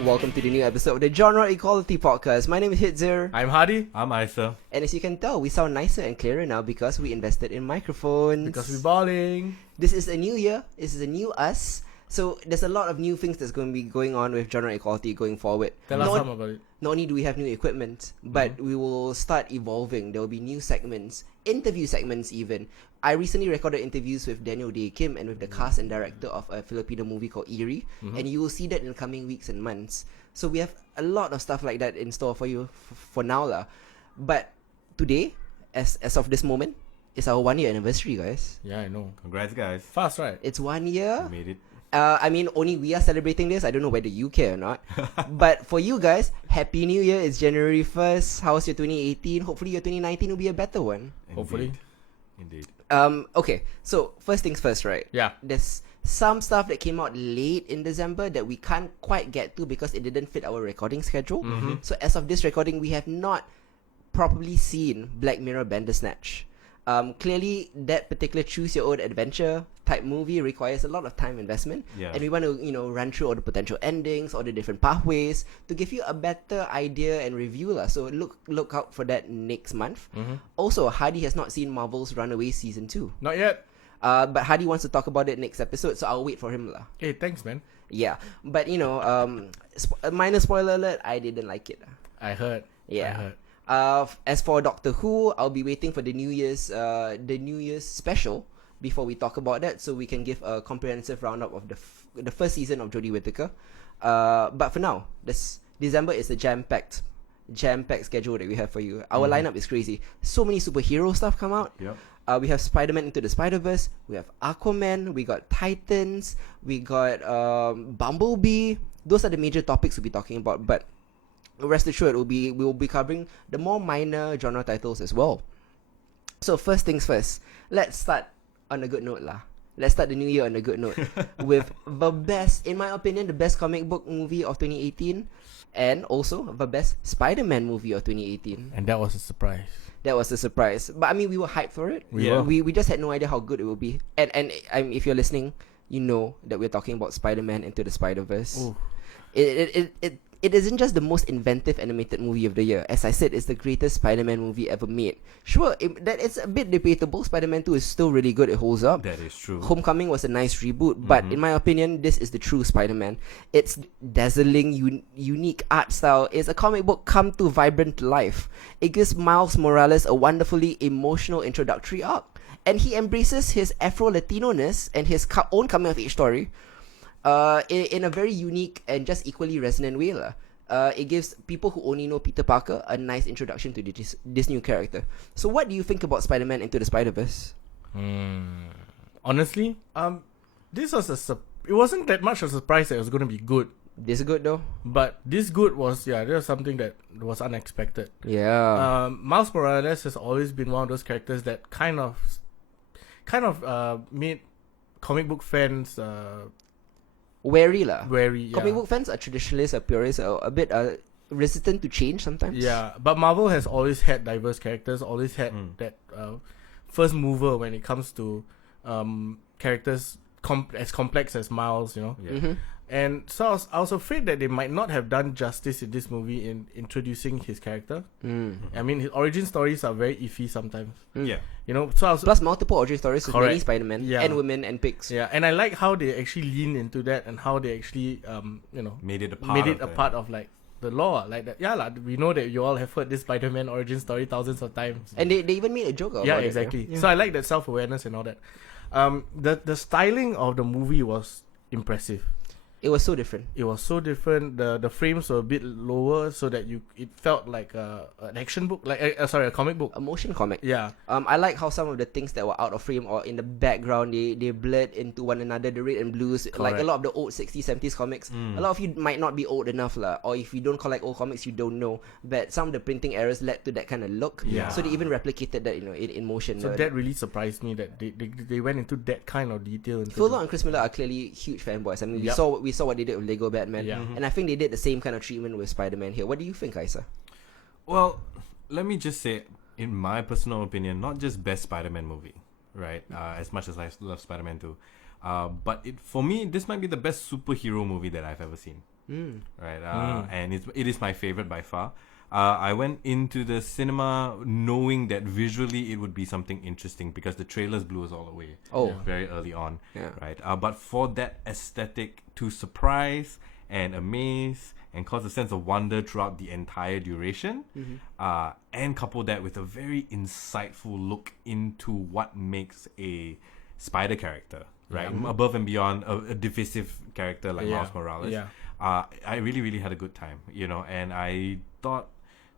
Welcome to the new episode of the Genre Equality Podcast. My name is Hitzer. I'm Hedy. I'm Isa. And as you can tell, we sound nicer and clearer now because we invested in microphones. Because we're balling. This is a new year. This is a new us. So there's a lot of new things that's going to be going on with genre equality going forward. Tell us some about it. Not only do we have new equipment, but we will start evolving. There will be new segments, interview segments even. I recently recorded interviews with Daniel Day Kim and with the cast and director of a Filipino movie called Eerie. And you will see that in the coming weeks and months. So we have a lot of stuff like that in store for you for now lah. But today, as of this moment, it's our 1 year anniversary, guys. Yeah, I know. Congrats, guys. Fast, right? It's 1 year. We made it. I mean, only we are celebrating this. I don't know whether you care or not. But for you guys, Happy New Year. It's January 1st. How's your 2018? Hopefully your 2019 will be a better one. Hopefully. Indeed. Okay, so first things first, right? Yeah. There's some stuff that came out late in December that we can't quite get to because it didn't fit our recording schedule. So as of this recording, we have not properly seen Black Mirror Bandersnatch. Clearly, that particular choose-your-own adventure type movie requires a lot of time investment, and we want to, run through all the potential endings, all the different pathways to give you a better idea and review lah. So look out for that next month. Also, Hedy has not seen Marvel's Runaway Season 2. Not yet. But Hedy wants to talk about it next episode, so I'll wait for him lah. Hey, thanks, man. Yeah, but minor spoiler alert, I didn't like it. I heard. Yeah. I heard. As for Doctor Who, I'll be waiting for the New Year's special before we talk about that, so we can give a comprehensive roundup of the first season of Jodie Whittaker. But for now, this December is a jam-packed schedule that we have for you. Our lineup is crazy. So many superhero stuff come out. Yep. We have Spider-Man Into the Spider-Verse. We have Aquaman. We got Titans. We got Bumblebee. Those are the major topics we'll be talking about. But rest assured, we will be covering the more minor genre titles as well. So first things first, let's start on a good note lah. Let's start the new year on a good note with the best, in my opinion, the best comic book movie of 2018, and also the best Spider-Man movie of 2018. And that was a surprise. That was a surprise, but I mean, we were hyped for it. We were. We just had no idea how good it would be. And if you're listening, you know that we're talking about Spider-Man Into the Spider-Verse. Ooh. It isn't just the most inventive animated movie of the year. As I said, it's the greatest Spider-Man movie ever made. Sure, that it's a bit debatable. Spider-Man 2 is still really good. It holds up. That is true. Homecoming was a nice reboot, but in my opinion, this is the true Spider-Man. It's dazzling, unique art style. It's a comic book come to vibrant life. It gives Miles Morales a wonderfully emotional introductory arc. And he embraces his Afro-Latino-ness and his own coming-of-age story in a very unique and just equally resonant way lah. It gives people who only know Peter Parker a nice introduction to this new character. So what do you think about Spider-Man Into the Spider-Verse? Honestly, this was it wasn't that much of a surprise that it was going to be good. This is good though. But this good was, there was something that was unexpected. Yeah. Miles Morales has always been one of those characters that kind of made comic book fans wary lah. wary. Yeah. Comic book fans are traditionalists, are purists, are a bit resistant to change sometimes. Yeah, but Marvel has always had diverse characters, always had that first mover when it comes to characters as complex as Miles, Yeah. And so I was afraid that they might not have done justice in this movie in introducing his character. I mean, his origin stories are very iffy sometimes. Yeah. So I was, Plus multiple origin stories with many Spider-Man and women and pigs. yeah, and I like how they actually lean into that and how they actually Made it a part of like the law, like that. Yeah, like, we know that you all have heard this Spider-Man origin story thousands of times. And they even made a joke about it. Exactly. So I like that self-awareness and all that. The styling of the movie was impressive. It was so different. It was so different. The frames were a bit lower so that it felt like an action book, like a comic book. A motion comic. Yeah. I like how some of the things that were out of frame or in the background, they blurred into one another, the red and blues. Correct. Like a lot of the old 60s, 70s comics. A lot of you might not be old enough lah, or if you don't collect old comics, you don't know. But some of the printing errors led to that kind of look. Yeah. So they even replicated that, in motion. So that really surprised me that they went into that kind of detail. Fuller and Chris Miller are clearly huge fanboys. I mean, we saw what they did with Lego Batman, and I think they did the same kind of treatment with Spider-Man here. What do you think, Isa? Well, let me just say, in my personal opinion, not just best Spider-Man movie, right? As much as I love Spider-Man 2, but for me, this might be the best superhero movie that I've ever seen. right? And it is my favorite by far. I went into the cinema knowing that visually it would be something interesting because the trailers blew us all away very early on, right? But for that aesthetic to surprise and amaze and cause a sense of wonder throughout the entire duration, and couple that with a very insightful look into what makes a spider character, right? Above and beyond a divisive character like Miles Morales. I really, really had a good time, and I thought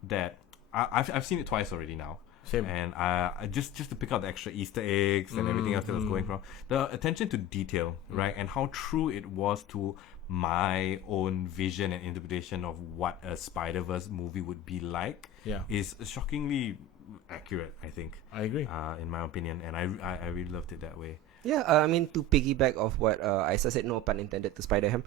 that I've seen it twice already now. Same. And I just to pick out the extra Easter eggs and everything else that was going from the attention to detail, right, and how true it was to my own vision and interpretation of what a Spider-Verse movie would be like is shockingly accurate, I think. I agree. In my opinion, and I really loved it that way. Yeah, I mean, to piggyback off what Isa said, no pun intended to Spider-Ham,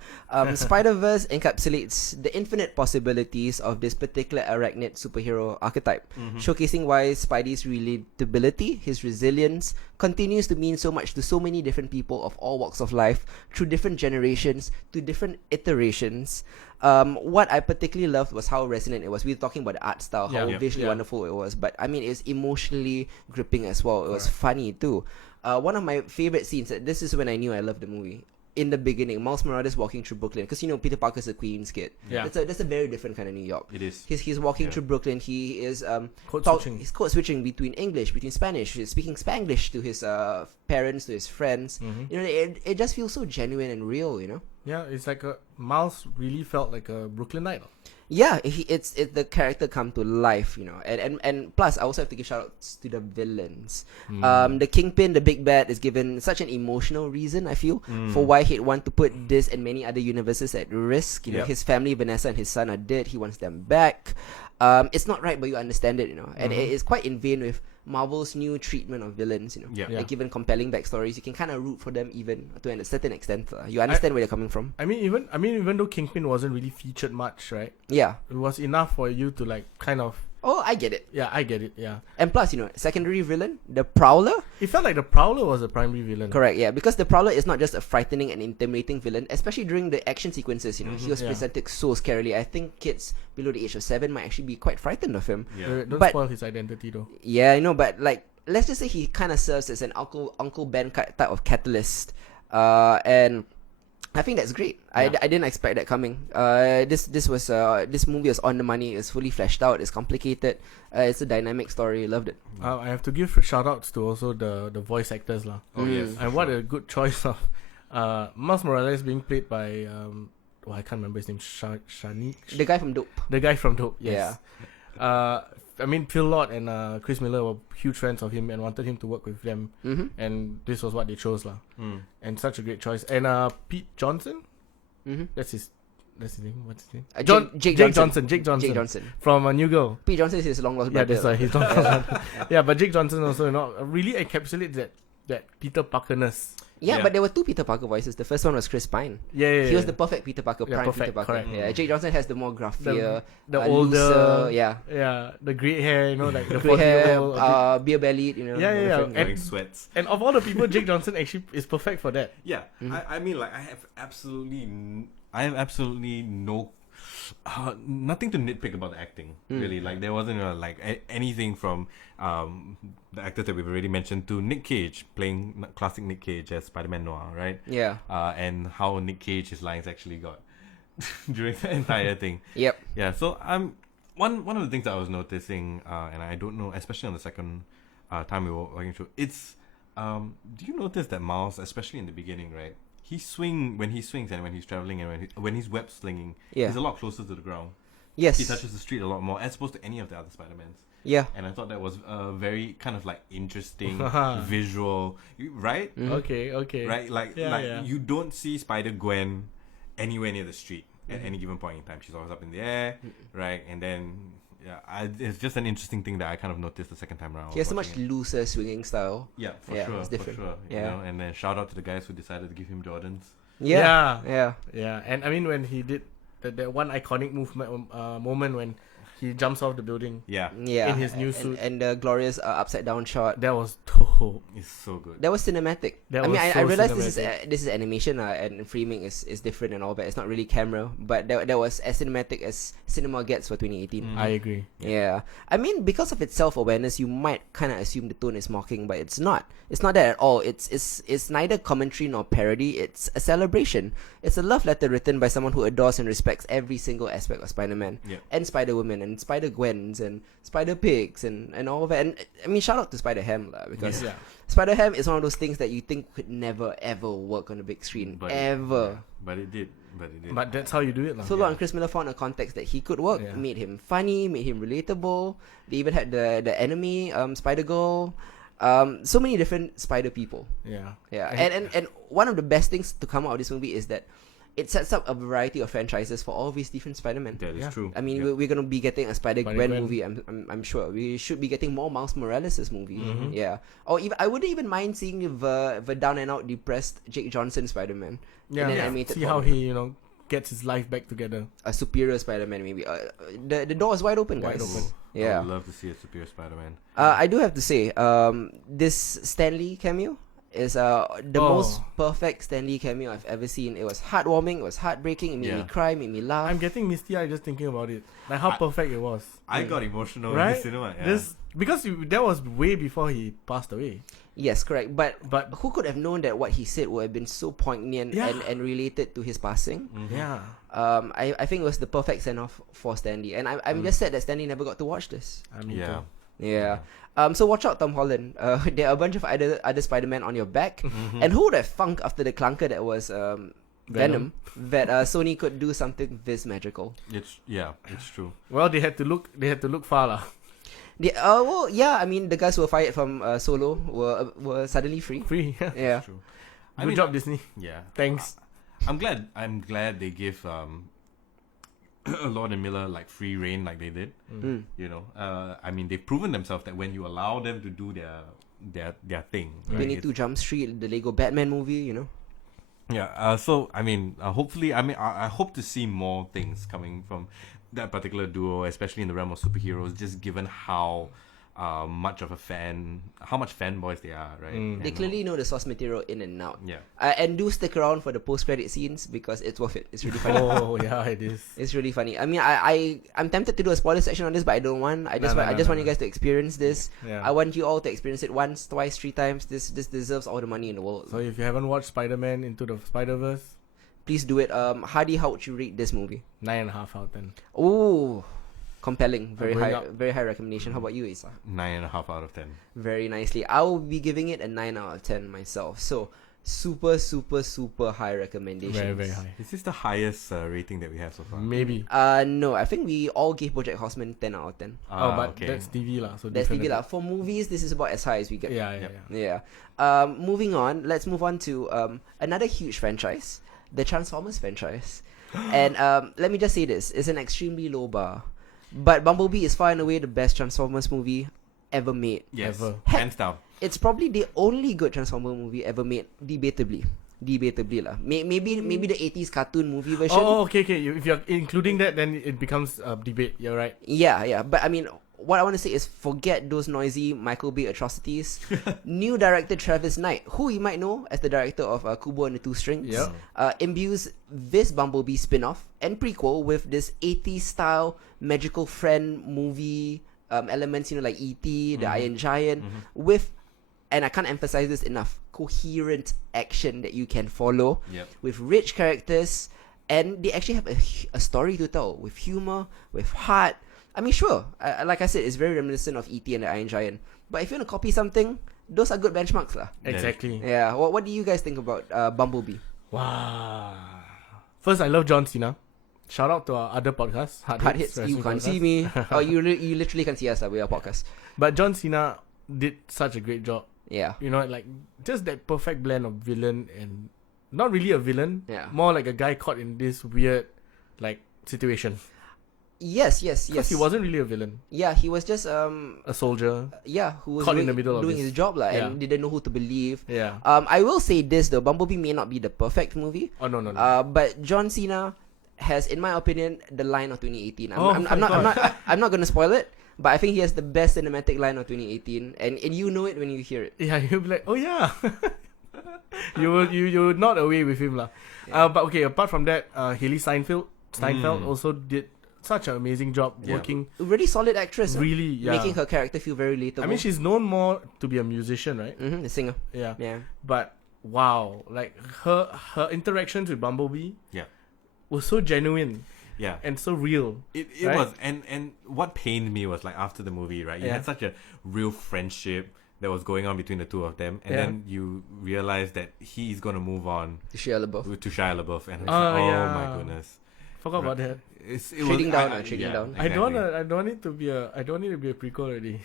Spider-Verse encapsulates the infinite possibilities of this particular arachnid superhero archetype, showcasing why Spidey's relatability, his resilience, continues to mean so much to so many different people of all walks of life, through different generations, to different iterations. What I particularly loved was how resonant it was. We were talking about the art style, how visually wonderful it was, but I mean, it's emotionally gripping as well. It was funny too. One of my favorite scenes, this is when I knew I loved the movie. In the beginning, Miles Morales walking through Brooklyn, because Peter Parker's a Queens kid. That's a very different kind of New York. It is. He's walking through Brooklyn. He is he's code switching between English, between Spanish. He's speaking Spanglish to his parents, to his friends. It just feels so genuine and real. Yeah, it's like Miles really felt like a Brooklynite. Yeah, it's the character come to life, and plus I also have to give shout outs to the villains. The Kingpin, the big bad, is given such an emotional reason, I feel, for why he'd want to put this and many other universes at risk. His family, Vanessa and his son, are dead. He wants them back. It's not right, but you understand it, and it is quite in vein with Marvel's new treatment of villains, Like, given compelling backstories, you can kind of root for them even to a certain extent. You understand where they're coming from. I mean, even though Kingpin wasn't really featured much, right? Yeah, it was enough for you to like kind of. Oh, I get it. Yeah, I get it. Yeah, and plus, secondary villain, the Prowler. It felt like the Prowler was the primary villain. Correct. Yeah, because the Prowler is not just a frightening and intimidating villain, especially during the action sequences. He was presented so scarily. I think kids below the age of 7 might actually be quite frightened of him. Yeah. Don't spoil his identity though. Yeah, I know, but like, let's just say he kind of serves as an Uncle Ben type of catalyst, and I think that's great. I didn't expect that coming. This movie was on the money. It's fully fleshed out. It's complicated. It's a dynamic story. Loved it. I have to give shout outs to also the voice actors lah. Oh yes, and what a good choice of Miles Morales being played by I can't remember his name. Shani. The guy from Dope. The guy from Dope. Yes. Yeah. I mean, Phil Lord and Chris Miller were huge fans of him and wanted him to work with them. And this was what they chose lah. And such a great choice. And Pete Johnson, that's his name. What's his name? Jake Johnson from New Girl. Pete Johnson is his long lost brother. Yeah, that's his long lost brother. Yeah, but Jake Johnson also really encapsulates that Peter Parker-ness. Yeah, but there were 2 Peter Parker voices. The first one was Chris Pine. Yeah. He was the perfect Peter Parker, prime perfect, Peter Parker. correct. Yeah, Jake Johnson has the more gruffier, the older, looser, the grey hair, like the grey hair, 40-year-old, beer bellied, Yeah. Wearing sweats. And of all the people, Jake Johnson actually is perfect for that. Yeah, I mean, like, I have absolutely no. Nothing to nitpick about the acting, really. Like, there wasn't anything from the actors that we've already mentioned to Nick Cage playing classic Nick Cage as Spider-Man Noir, right? Yeah. And how Nick Cage's lines actually got during the entire thing. Yep. Yeah. So one of the things that I was noticing, and I don't know, especially on the second time we were walking through, it's do you notice that Miles, especially in the beginning, right? When he swings and when he's traveling and when he's web slinging, he's a lot closer to the ground. Yes. He touches the street a lot more as opposed to any of the other Spider-Mans. Yeah. And I thought that was a very kind of like interesting visual, right? Okay. Right? Like you don't see Spider-Gwen anywhere near the street at any given point in time. She's always up in the air, right? And then it's just an interesting thing that I kind of noticed the second time around. He has a much looser swinging style. Yeah, for sure. It's different. For sure. Yeah. And then shout out to the guys who decided to give him Jordans. Yeah. And I mean, when he did that one iconic moment when he jumps off the building. Yeah. Yeah. In his new suit. And the glorious upside down shot. That was Oh, It's so good. That was cinematic. That I mean, was I so realize cinematic. this is animation and framing is different and all that. It's not really camera, but that was as cinematic as cinema gets for 2018. I agree. Yeah. I mean, because of its self-awareness, you might kind of assume the tone is mocking, but it's not. It's not that at all. It's neither commentary nor parody. It's a celebration. It's a love letter written by someone who adores and respects every single aspect of Spider-Man and Spider-Woman and Spider-Gwens and Spider-Pigs and all of that. And I mean, shout out to Spider-Ham because Spider-Ham is one of those things that you think could never ever work on a big screen. But ever. But it did. But that's how you do it. Fuller and Chris Miller found a context that he could work, made him funny, made him relatable. They even had the enemy, Spider-Girl. So many different Spider people. Yeah. And one of the best things to come out of this movie is that it sets up a variety of franchises for all of these different Spider-Man. That is true. I mean, we're gonna be getting a Spider-Gwen movie. I'm sure we should be getting more Miles Morales' movie. Yeah. Or even I wouldn't even mind seeing the down and out depressed Jake Johnson Spider-Man. Yeah. In an animated See how he gets his life back together. A superior Spider-Man maybe. The door is wide open, guys. Wide open. Yeah. I would love to see a superior Spider-Man. I do have to say, this Stan Lee cameo is the most perfect Stan Lee cameo I've ever seen. It was heartwarming, it was heartbreaking, it made me cry, made me laugh. I'm getting misty-eyed just thinking about it. Like how perfect it was. I got emotional in Right? the cinema. Yeah. Because that was way before he passed away. Yes, correct. But But who could have known that what he said would have been so poignant and related to his passing? Yeah. I think it was the perfect send-off for Stan Lee. And I'm just sad that Stan Lee never got to watch this. I mean, Yeah. Yeah. So watch out, Tom Holland. There are a bunch of other Spider-Man on your back. And who would have thunk after the clunker that was Venom that Sony could do something this magical? It's true. Well, they had to look far lah. I mean, the guys who were fired from Solo were suddenly free. Free. Yeah. True. Good job, Disney. Yeah. Thanks. I'm glad they give Lord and Miller like free reign like they did. You know, I mean, they've proven themselves that when you allow them to do their thing, right? 22 Jump Street, the Lego Batman movie, you know. Yeah. So I mean, hopefully, I hope to see more things coming from that particular duo, especially in the realm of superheroes. Just given how much fanboys they are, right? They clearly know the source material in and out. Yeah. And do stick around for the post-credit scenes because it's worth it. It's really funny. Oh yeah, it is. It's really funny. I mean, I'm tempted to do a spoiler section on this, but I don't want. I just want you guys to experience this. Yeah. I want you all to experience it once, twice, 3 times. This deserves all the money in the world. So if you haven't watched Spider-Man Into the Spider-Verse, please do it. Hedy, how would you rate this movie? 9.5 out of 10. Oh, compelling. Very going high, up. very high recommendation. How about you, Isa? 9.5 out of 10. Very nicely. I will be giving it a 9 out of 10 myself. So super, super, super high recommendations. Very, very high. Is this the highest rating that we have so far? Maybe. No, I think we all gave BoJack Horseman 10 out of 10. But okay. that's TV lah. So That's TV different. lah. For movies, this is about as high as we get. Yeah. Moving on, let's move on to another huge franchise, the Transformers franchise. And let me just say this, it's an extremely low bar. But Bumblebee is far and away the best Transformers movie ever made. Yes, Ever. hands down. It's probably the only good Transformers movie ever made, debatably lah. Maybe the 80s cartoon movie version. Oh, okay. If you're including that, then it becomes a debate. You're right. Yeah. But I mean, what I want to say is forget those noisy Michael Bay atrocities. New director Travis Knight, who you might know as the director of Kubo and the Two Strings, imbues this Bumblebee spin-off and prequel with this 80s style magical friend movie elements, like E.T., the Iron Giant, with, and I can't emphasize this enough, coherent action that you can follow, with rich characters, and they actually have a story to tell, with humor, with heart. I mean, sure, like I said, it's very reminiscent of E.T. and the Iron Giant. But if you want to copy something, those are good benchmarks lah. Exactly. Yeah. What do you guys think about Bumblebee? Wow. First, I love John Cena. Shout out to our other podcast, Hard Hits. You can't see me. You literally can see us. We are podcast. But John Cena did such a great job. Yeah. Like just that perfect blend of villain and not really a villain. Yeah. More like a guy caught in this weird situation. Yes. Because he wasn't really a villain. Yeah, he was just A soldier. who was Caught in the middle of doing this. his job and didn't know who to believe. Yeah. I will say this though, Bumblebee may not be the perfect movie. Oh no. But John Cena has, in my opinion, the line of 2018. Oh I'm not gonna spoil it. but I think he has the best cinematic line of 2018, and you know it when you hear it. Yeah, you'll be like, oh yeah. You're not away with him lah. Yeah. But okay, apart from that, Haley Steinfeld also did such an amazing job working. Really solid actress. Really, making her character feel very relatable. I mean, she's known more to be a musician, right? A singer. Yeah. Yeah. But wow, like her interactions with Bumblebee, was so genuine. Yeah. And so real. It right? was. And what pained me was like after the movie, right? You had such a real friendship that was going on between the two of them, and then you realize that he's gonna move on to Shia LaBeouf, and it's like, my goodness, forgot about that. Trading down. Exactly. I don't need to be a prequel already.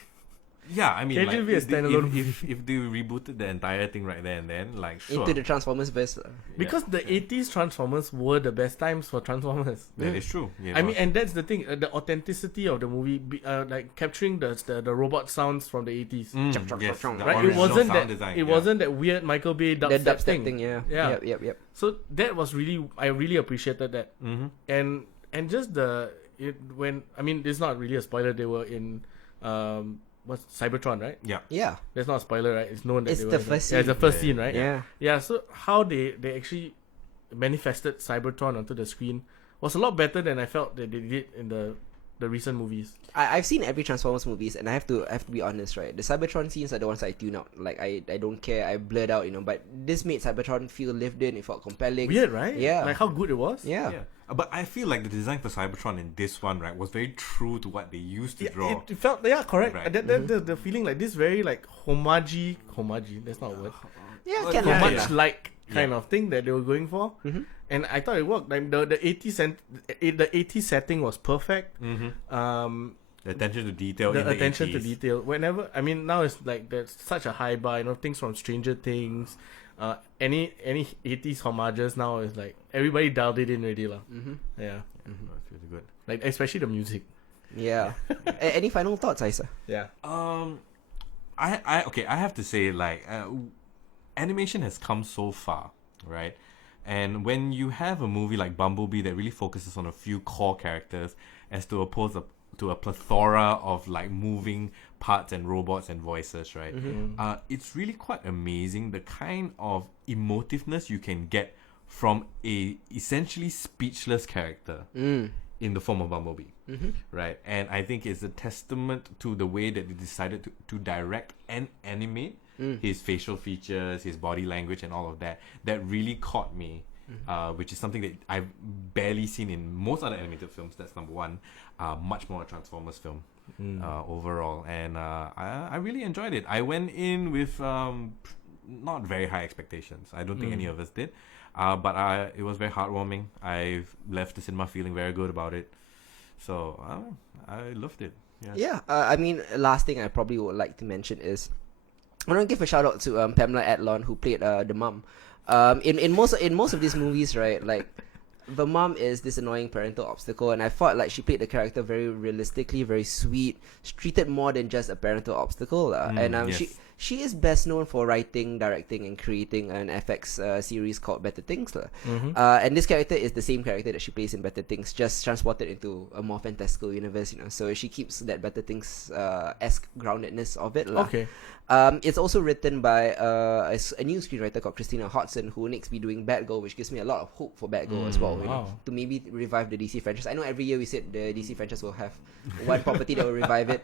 Yeah, I mean, can it be a standalone if they rebooted the entire thing right there and then, like, sure. Into the Transformers verse. Because the 80s Transformers were the best times for Transformers. That is true. I mean, and that's the thing, the authenticity of the movie, like capturing the robot sounds from the 80s. Right? It wasn't that weird Michael Bay dubstep thing. Yeah. Yep. So that was I really appreciated that. And just it's not really a spoiler. They were in what's Cybertron, right? Yeah. That's not a spoiler, right? It's known that it's the first scene. Yeah, it's the first scene, right? Yeah. So how they actually manifested Cybertron onto the screen was a lot better than I felt that they did in the recent movies. I've seen every Transformers movies, and I have to be honest, right? The Cybertron scenes are the ones I tune out. Like I don't care, I blurred out, but this made Cybertron feel lived in. It felt compelling. Weird, right? Yeah. Like how good it was. Yeah. But I feel like the design for Cybertron in this one, right, was very true to what they used to draw. It felt, correct. Right. The feeling like this very like homage, that's not a word. Yeah, kind of thing that they were going for. And I thought it worked. Like the 80s setting was perfect. The attention to detail. The attention to detail. Whenever, I mean, now it's like there's such a high bar. Things from Stranger Things, any 80s homages now is like everybody dialed it in already lah. Yeah. That's really good. Like especially the music. Yeah. Any final thoughts, Isa? Yeah. I have to say, like, animation has come so far, right? And when you have a movie like Bumblebee that really focuses on a few core characters as to oppose to a plethora of like moving parts and robots and voices, right? It's really quite amazing the kind of emotiveness you can get from a essentially speechless character in the form of Bumblebee, right? And I think it's a testament to the way that they decided to direct and animate his facial features, his body language, and all of that really caught me, which is something that I've barely seen in most other animated films. That's number one. Much more a Transformers film overall, and I really enjoyed it. I went in with not very high expectations. I don't think any of us did, but it was very heartwarming. I've left the cinema feeling very good about it, so I loved it. Yeah. I mean, last thing I probably would like to mention is I want to give a shout out to Pamela Adlon, who played the mom. In most of these movies, right, like the mom is this annoying parental obstacle, and I thought like she played the character very realistically, very sweet. She treated more than just a parental obstacle, and yes. She is best known for writing, directing, and creating an FX series called Better Things. And this character is the same character that she plays in Better Things, just transported into a more fantastical universe, So she keeps that Better Things esque groundedness of it. Okay. It's also written by a new screenwriter called Christina Hodson, who will next be doing Batgirl, which gives me a lot of hope for Batgirl as well. To maybe revive the DC franchise. I know every year we said the DC franchise will have one property that will revive it.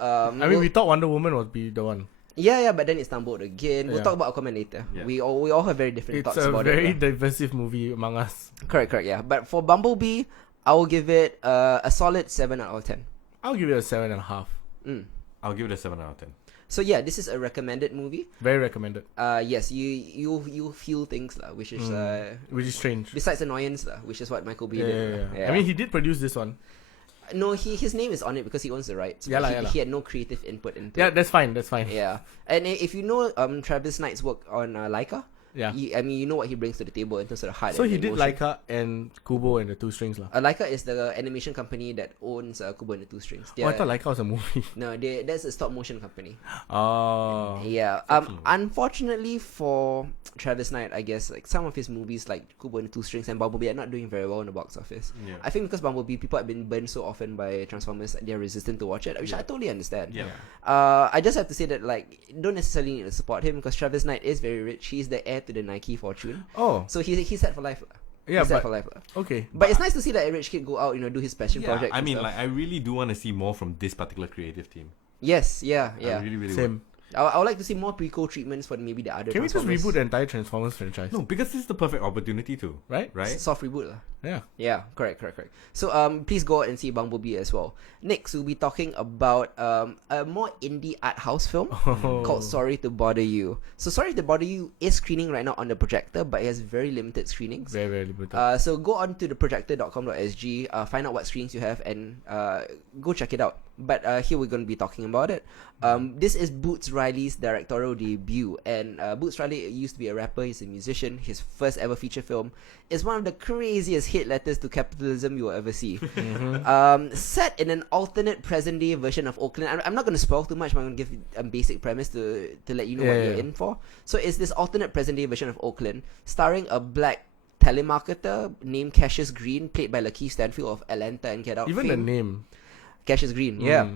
We thought Wonder Woman would be the one. Yeah, but then it stumbled again. We'll talk about Aquaman later. Yeah. We all have very different thoughts about it. It's a very divisive movie among us. Correct, yeah. But for Bumblebee, I will give it a solid 7 out of 10. I'll give it a 7.5. I'll give it a 7 out of 10. So yeah, this is a recommended movie. Very recommended. Yes, you feel things which is strange. Besides annoyance which is what Michael Bay did. Yeah. I mean, he did produce this one. No, his name is on it because he owns the rights. He had no creative input into it. Yeah, that's fine. Yeah, and if you know Travis Knight's work on Laika, Yeah. I mean, you know what he brings to the table in terms of the heart. So and he did emotion. Laika and Kubo and the Two Strings lah. Laika is the animation company that owns Kubo and the Two Strings. I thought Laika was a movie. No, that's a stop motion company. Oh. Yeah. Unfortunately for Travis Knight, I guess like some of his movies like Kubo and the Two Strings and Bumblebee are not doing very well in the box office. Yeah. I think because Bumblebee, people have been burned so often by Transformers that they're resistant to watch it, which I totally understand. Yeah. I just have to say that like don't necessarily need to support him because Travis Knight is very rich. He's the heir to the Nike fortune. Oh. So he's set for life. Yeah, he's set but for life. okay. But it's nice to see that a rich kid go out, do his passion project. I and mean, stuff. like, I really do want to see more from this particular creative team. Yes, yeah. I really, really Same. I would like to see more prequel treatments for maybe the other. Can we just Transformers. reboot the entire Transformers franchise? No, because this is the perfect opportunity to. Right? Right? Soft reboot. Yeah. Yeah, correct. So please go out and see Bumblebee as well. Next, we'll be talking about a more indie art house film called Sorry to Bother You. So Sorry to Bother You is screening right now on the projector, but it has very limited screenings. Very, very limited. So go on to the projector.com.sg, find out what screens you have, and go check it out. But here we're going to be talking about it. This is Boots Riley's directorial debut, and Boots Riley used to be a rapper. He's a musician. His first ever feature film is one of the craziest hit letters to capitalism you will ever see. Set in an alternate present day version of Oakland. I'm not going to spoil too much, but I'm going to give a basic premise to let you know what you're in for. So it's this alternate present day version of Oakland, starring a black telemarketer named Cassius Green, played by Lakeith Stanfield of Atlanta and Get Out Even fame. the name. Cassius Green, yeah.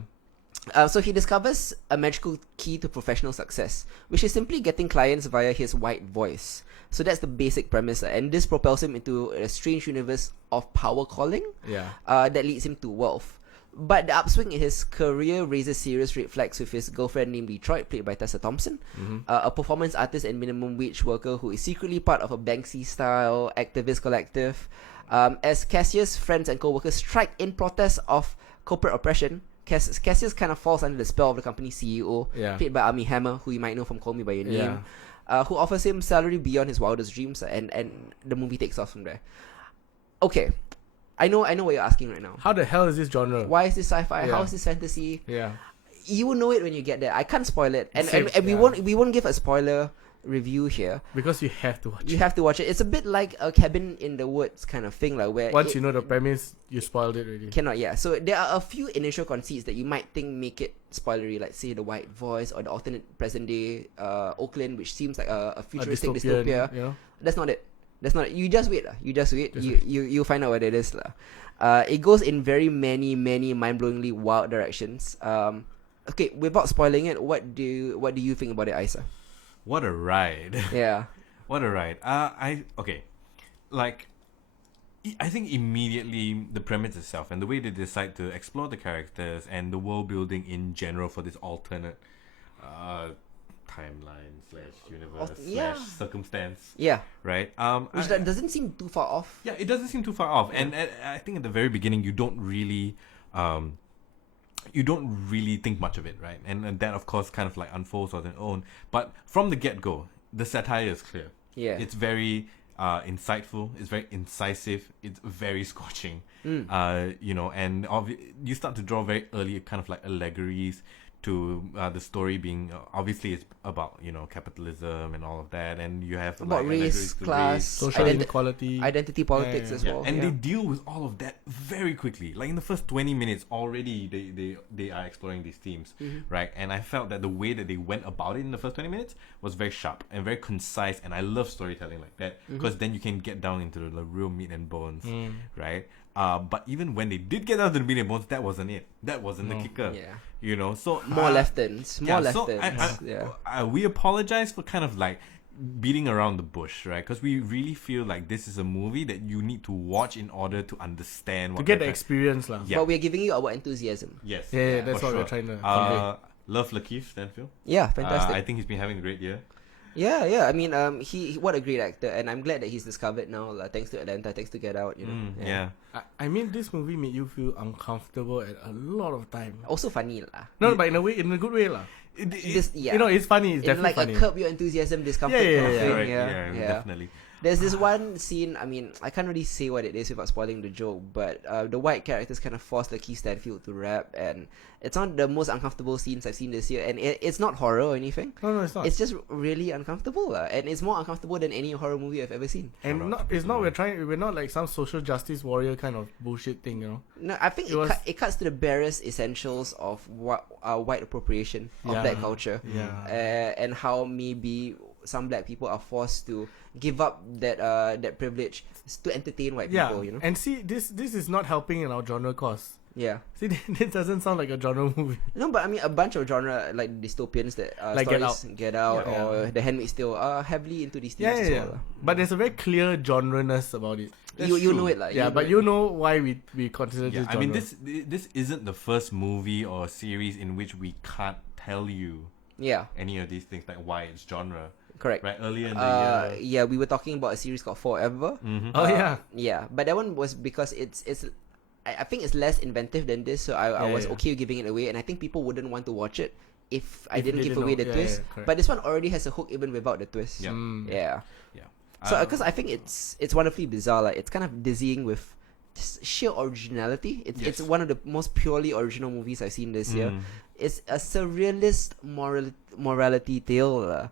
So he discovers a magical key to professional success, which is simply getting clients via his white voice. So that's the basic premise, and this propels him into a strange universe of power calling that leads him to wealth. But the upswing in his career raises serious red flags with his girlfriend named Detroit, played by Tessa Thompson, a performance artist and minimum wage worker who is secretly part of a Banksy-style activist collective. As Cassius' friends and co-workers strike in protest of corporate oppression, Cassius kind of falls under the spell of the company's CEO, played by Armie Hammer, who you might know from Call Me By Your Name, who offers him salary beyond his wildest dreams, and the movie takes off from there. Okay, I know what you're asking right now. How the hell is this genre? Why is this sci-fi? How is this fantasy? Yeah. You will know it when you get there. I can't spoil it, and we won't give a spoiler review here because you have to watch it. You have to watch it. It's a bit like a Cabin in the Woods kind of thing, like where once you know the premise, you spoiled it already. Cannot, yeah. So there are a few initial conceits that you might think make it spoilery, like say the white voice or the alternate present day Oakland, which seems like a futuristic dystopia. You know? That's not it. You just wait. You find out what it is. It goes in very many mind-blowingly wild directions. Okay, without spoiling it, what do you think about it, Isa? What a ride. Yeah. What a ride. I think immediately the premise itself and the way they decide to explore the characters and the world building in general for this alternate timeline / universe / circumstance. Yeah. Right? Which that doesn't seem too far off. Yeah, it doesn't seem too far off. And I think at the very beginning you don't really think much of it, right? And that, of course, kind of like unfolds on its own. But from the get-go, the satire is clear. Yeah. It's very insightful. It's very incisive. It's very scorching. And you start to draw very early kind of like allegories to the story being obviously it's about capitalism and all of that, and you have about like race, class, social inequality, identity politics as well. And they deal with all of that very quickly. Like in the first 20 minutes already, they are exploring these themes, right? And I felt that the way that they went about it in the first 20 minutes was very sharp and very concise. And I love storytelling like that because then you can get down into the real meat and bones, right? But even when they did get down to the meat and bones, that wasn't it. That wasn't the kicker. Yeah. So more left turns. We apologize for kind of like beating around the bush, right? Because we really feel like this is a movie that you need to watch in order to understand to get the experience, lah. Yeah. But we're giving you our enthusiasm. Yes. Yeah, that's what we're trying to convey. Love Lakeith Stanfield. Yeah, fantastic. I think he's been having a great year. Yeah. I mean, he what a great actor, and I'm glad that he's discovered now. Thanks to Atlanta, thanks to Get Out. I mean, this movie made you feel uncomfortable at a lot of time. Also funny, lah. No, but in a good way, lah. It's funny. It's definitely like funny. A Curb Your Enthusiasm discomfort. Yeah, definitely. There's this one scene, I mean, I can't really say what it is without spoiling the joke, but the white characters kind of force Lakeith Stanfield to rap, and it's one of the most uncomfortable scenes I've seen this year, and it's not horror or anything. No, it's not. It's just really uncomfortable, and it's more uncomfortable than any horror movie I've ever seen. And we're not like some social justice warrior kind of bullshit thing, you know? No, I think it cuts to the barest essentials of what white appropriation of black culture, and how maybe some black people are forced to give up that privilege to entertain white people, you know. And see, this is not helping in our genre cause. Yeah. See, this doesn't sound like a genre movie. No, but I mean, a bunch of genre like dystopians that like stories, Get Out, or The Handmaid's Tale are heavily into these themes as well. But there's a very clear genre-ness about it. You know it, like. Yeah, but you know why we consider this genre. I mean, this isn't the first movie or series in which we can't tell you any of these things, like why it's genre. Correct. Right, earlier in the year. Yeah, we were talking about a series called Forever. Mm-hmm. Yeah, but that one was because it's I think it's less inventive than this, so I was okay with giving it away, and I think people wouldn't want to watch it if I didn't give away the twist. But this one already has a hook even without the twist. Yeah. So because I think it's wonderfully bizarre. Like, it's kind of dizzying with just sheer originality. It's one of the most purely original movies I've seen this year. It's a surrealist morality tale.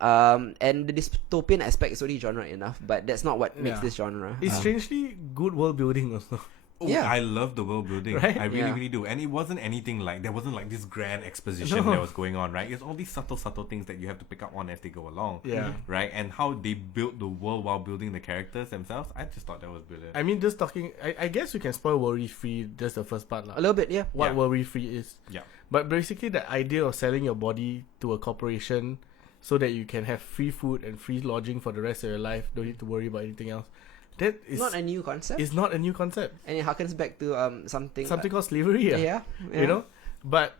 And the dystopian aspect is already genre enough, but that's not what makes this genre. It's strangely good world building also. Oh, I love the world building. Right? I really do. And it wasn't anything like, there wasn't like this grand exposition that was going on, right? It's all these subtle things that you have to pick up on as they go along. Yeah. Right? And how they built the world while building the characters themselves, I just thought that was brilliant. I mean, just talking, I guess we can spoil worry-free, just the first part. A little bit, yeah. What worry-free is. Yeah. But basically the idea of selling your body to a corporation so that you can have free food and free lodging for the rest of your life, don't need to worry about anything else. That is not a new concept. It's not a new concept, and it harkens back to something called slavery. You know, but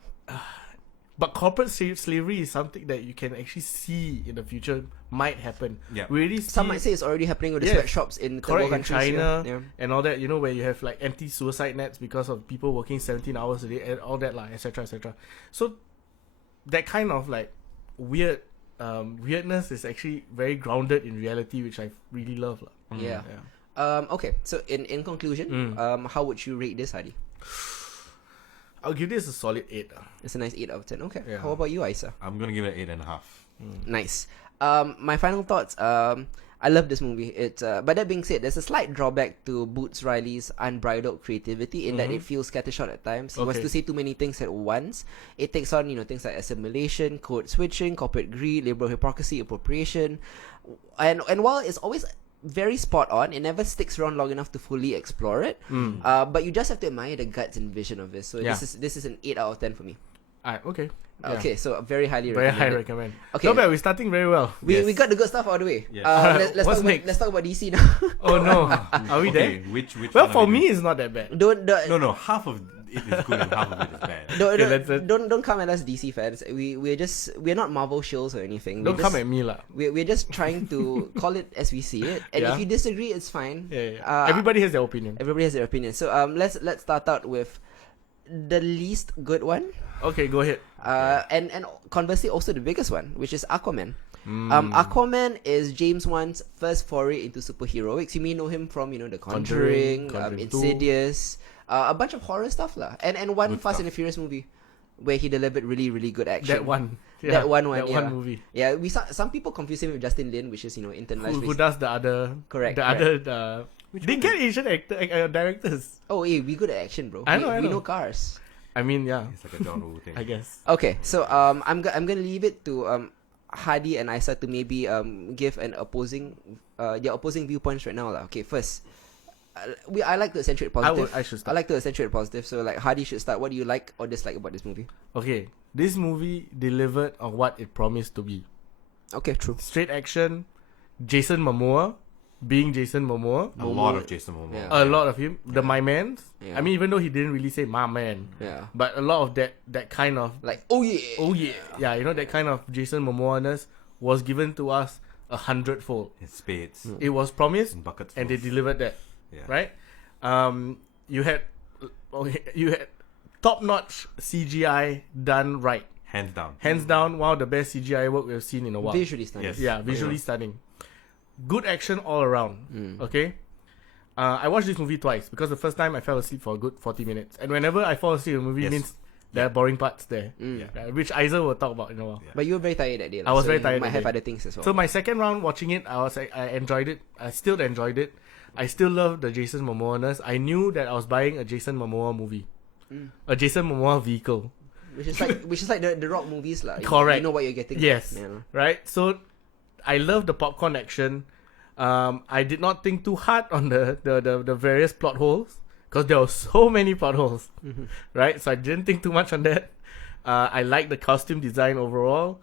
corporate slavery is something that you can actually see in the future might happen. Yeah, we already some might say it's already happening with the sweatshops in third world countries, China and all that. You know, where you have like anti-suicide nets because of people working 17 hours a day and all that, like etc. So that kind of like weirdness is actually very grounded in reality, which I really love. Okay, so in conclusion, how would you rate this, Hedy? I'll give this a solid 8. It's a nice 8 out of 10. Okay. Yeah. How about you, Isa? I'm gonna give it 8.5. Nice. My final thoughts. I love this movie. But that being said, there's a slight drawback to Boots Riley's unbridled creativity in that it feels scattershot at times. He wants to say too many things at once. It takes on, things like assimilation, code switching, corporate greed, liberal hypocrisy, appropriation, and while it's always very spot on, it never sticks around long enough to fully explore it. But you just have to admire the guts and vision of this. So this is an 8 out of 10 for me. Okay. Okay, so very highly recommend. Very high recommend. Okay. Not bad, we're starting very well. We got the good stuff out of the way. Yes. Let's talk about DC now. Oh no. Are we there? Which well, for me it's not that bad. No, half of it is good and half of it is bad. Don't come at us, DC fans. We're not Marvel shows or anything. Don't come at me lah. We're just trying to call it as we see it, and if you disagree, it's fine. Everybody has their opinion. So let's start out with the least good one. Okay, go ahead. And conversely, also the biggest one, which is Aquaman. Aquaman is James Wan's first foray into superheroics. You may know him from The Conjuring, Insidious, a bunch of horror stuff lah, and one Fast and the Furious movie where he delivered really, really good action. That one movie. Yeah, we saw some people confuse him with Justin Lin, which is internalized. Who does the other? Correct. Other. They get Asian directors. Oh, yeah, we good at action, bro. I know. We know cars. I mean, yeah. It's like a John Woo thing. I guess. Okay, so I'm gonna leave it to Hedy and Isa to maybe give their opposing viewpoints right now lah. Okay, first, I like to accentuate positive. I should start. I like to accentuate positive. So like Hedy should start. What do you like or dislike about this movie? Okay, this movie delivered on what it promised to be. Okay, true. Straight action, Jason Momoa. Being Jason Momoa. A lot of Jason Momoa. Yeah. A lot of him. The my man. Yeah. I mean, even though he didn't really say my man. Yeah. But a lot of that kind of... Like, oh yeah. Yeah, that kind of Jason Momoa-ness was given to us 100-fold. In spades. It was promised. In buckets. And they delivered that. Yeah. Right? You had top-notch CGI done right. Hands down. Hands down, one of the best CGI work we've seen in a while. Visually stunning. Yes. Yeah, visually stunning. good action all around. Okay. I watched this movie twice because the first time I fell asleep for a good 40 minutes, and whenever I fall asleep in a movie, means there are boring parts there, which Isa will talk about in a while. Yeah. But you were very tired that day. I was very tired. Might have other things as well. So my second round watching it, I enjoyed it. I still enjoyed it. I still love the Jason Momoa-ness. I knew that I was buying a Jason Momoa movie, a Jason Momoa vehicle, which is like the Rock movies lah. Correct. You know what you're getting. Yes. Right. So I love the popcorn action. I did not think too hard on the various plot holes because there were so many plot holes, right? So I didn't think too much on that. I liked the costume design overall.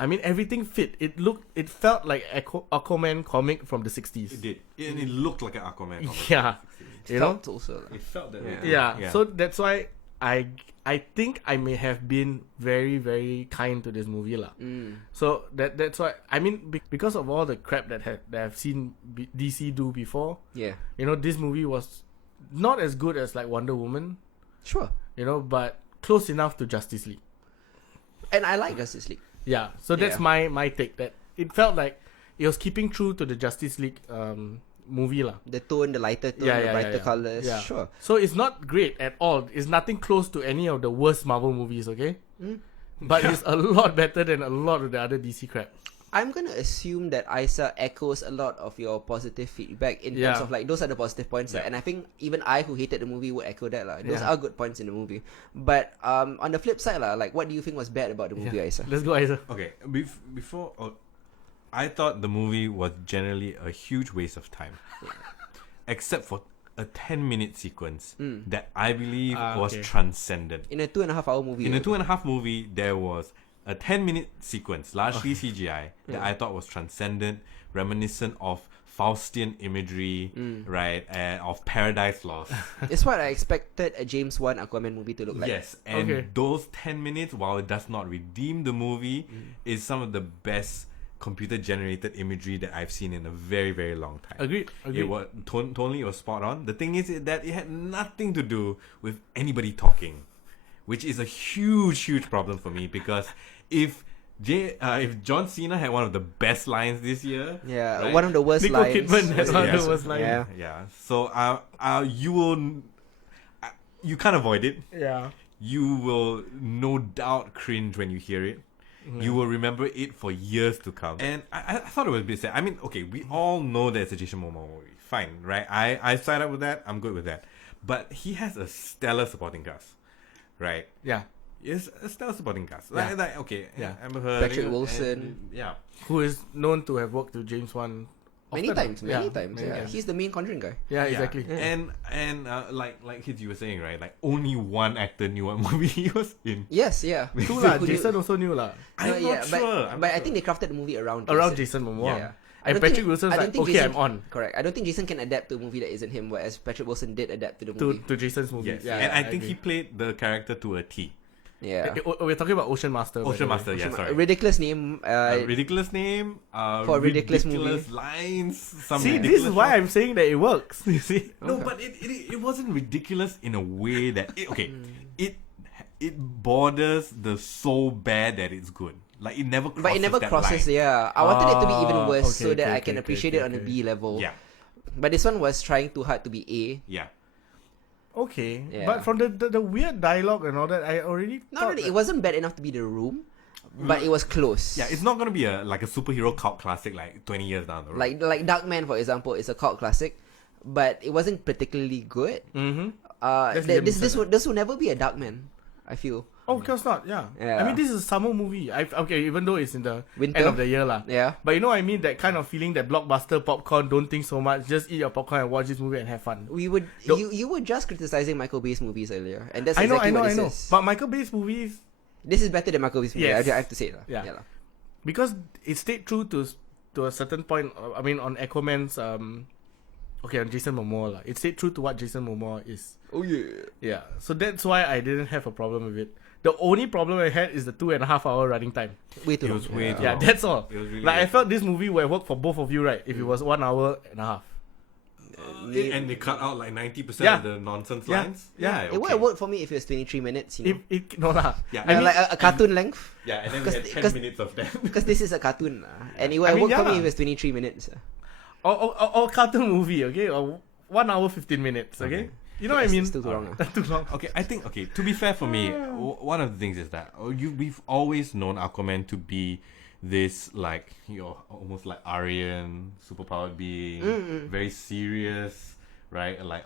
I mean, everything fit. It felt like Aquaman comic from the 60s. It did. And it looked like an Aquaman comic. Yeah. It felt also. It felt that way. Yeah. So that's why I think I may have been very, very kind to this movie lah. So that's why, I mean, because of all the crap that I've seen DC do before. Yeah. This movie was not as good as like Wonder Woman. Sure. But close enough to Justice League. And I like Justice League. Yeah. So that's my take, that it felt like it was keeping true to the Justice League movie lah. The tone, the lighter tone, the brighter colors. Yeah. Sure. So it's not great at all. It's nothing close to any of the worst Marvel movies, okay? But it's a lot better than a lot of the other DC crap. I'm gonna assume that Isa echoes a lot of your positive feedback in terms of like those are the positive points, and I think even I who hated the movie would echo that lah. Those are good points in the movie. But on the flip side lah, like what do you think was bad about the movie, Isa? Let's go, Isa. Okay, before I thought the movie was generally a huge waste of time, except for a 10-minute sequence that I believe was transcendent. In a 2.5-hour movie. In a 2.5 movie, there was a 10-minute sequence, largely CGI, that I thought was transcendent, reminiscent of Faustian imagery, right, of Paradise Lost. It's what I expected a James Wan Aquaman movie to look like. Yes, and those 10 minutes, while it does not redeem the movie, is some of the best computer-generated imagery that I've seen in a very, very long time. Agreed. It was totally was spot on. The thing is that it had nothing to do with anybody talking, which is a huge problem for me, because if John Cena had one of the best lines this year, right? One of the worst Nicole lines. Kidman had one of the worst lines. Yeah. So you can't avoid it. Yeah. You will no doubt cringe when you hear it. You will remember it for years to come. And I thought it was a bit sad. I mean, okay, we all know that it's a Jason Momoa movie. Fine, right? I signed up with that. I'm good with that. But he has a stellar supporting cast, right? Yeah. It's a stellar supporting cast. Yeah. Amber Heard. Patrick Wilson. Who is known to have worked with James Wan many times. Yeah. He's the main Conjuring guy. Yeah, exactly. And like Hedy, you were saying, right? Like only one actor knew what movie he was in. Yes, yeah. True lah. Jason also knew lah. I'm not sure. But I think they crafted the movie around Jason Momoa. Yeah. And Patrick Wilson's like, okay, Jason, I'm on. Correct. I don't think Jason can adapt to a movie that isn't him, whereas Patrick Wilson did adapt to the movie. To Jason's movie. Yes. And I think he played the character to a T. Yeah. We're talking about Ocean Master. Sorry. Ridiculous name. Ridiculous name. For a ridiculous movie. Lines. This is why I'm saying that it works. You see? No, but it wasn't ridiculous in a way that it borders the so bad that it's good. Like it never crosses. But it never crosses. Line. Yeah, I wanted it to be even worse so that I can appreciate it on a B level. Yeah. But this one was trying too hard to be A. Yeah. Okay, Yeah. but from the weird dialogue and all that, I already Not really. It wasn't bad enough to be The Room, but it was close. Yeah, it's not gonna be like a superhero cult classic like 20 years down the road. Like Darkman, for example, is a cult classic, but it wasn't particularly good. This will never be a Darkman, I feel. Oh, of course not. Yeah. I mean, this is a summer movie. Even though it's in the Winter? end of the year lah. Yeah. But you know what I mean? That kind of feeling, that blockbuster popcorn. Don't think so much. Just eat your popcorn and watch this movie and have fun. You were just criticizing Michael Bay's movies earlier, and that's I know. what this is. But Michael Bay's movies, this is better than Michael Bay's movie. Yes. I have to say it. Yeah. Because it stayed true to a certain point. I mean, on Aquaman's on Jason Momoa lah. It stayed true to what Jason Momoa is. Oh yeah. Yeah. So that's why I didn't have a problem with it. The only problem I had is the 2.5 hour running time. Way too long. Yeah, that's all. It was really I felt this movie would have worked for both of you, right? If it was 1 hour and a half. And they cut out like 90% Yeah. of the nonsense Yeah. lines. Yeah. It would work for me if it was 23 minutes, you know. No lah. Yeah. I mean, like a cartoon length. Yeah, and then we had 10 'cause- minutes of that. Because this is a cartoon. And it would I mean, work for me yeah. if it was 23 minutes. Or cartoon movie, okay? Or 1 hour 15 minutes, okay? Okay. You know what I It's mean? still too long. Too long. Okay, I think, to be fair for me, one of the things is that we've always known Aquaman to be this, like, almost like Aryan, superpowered being, very serious, right? Like,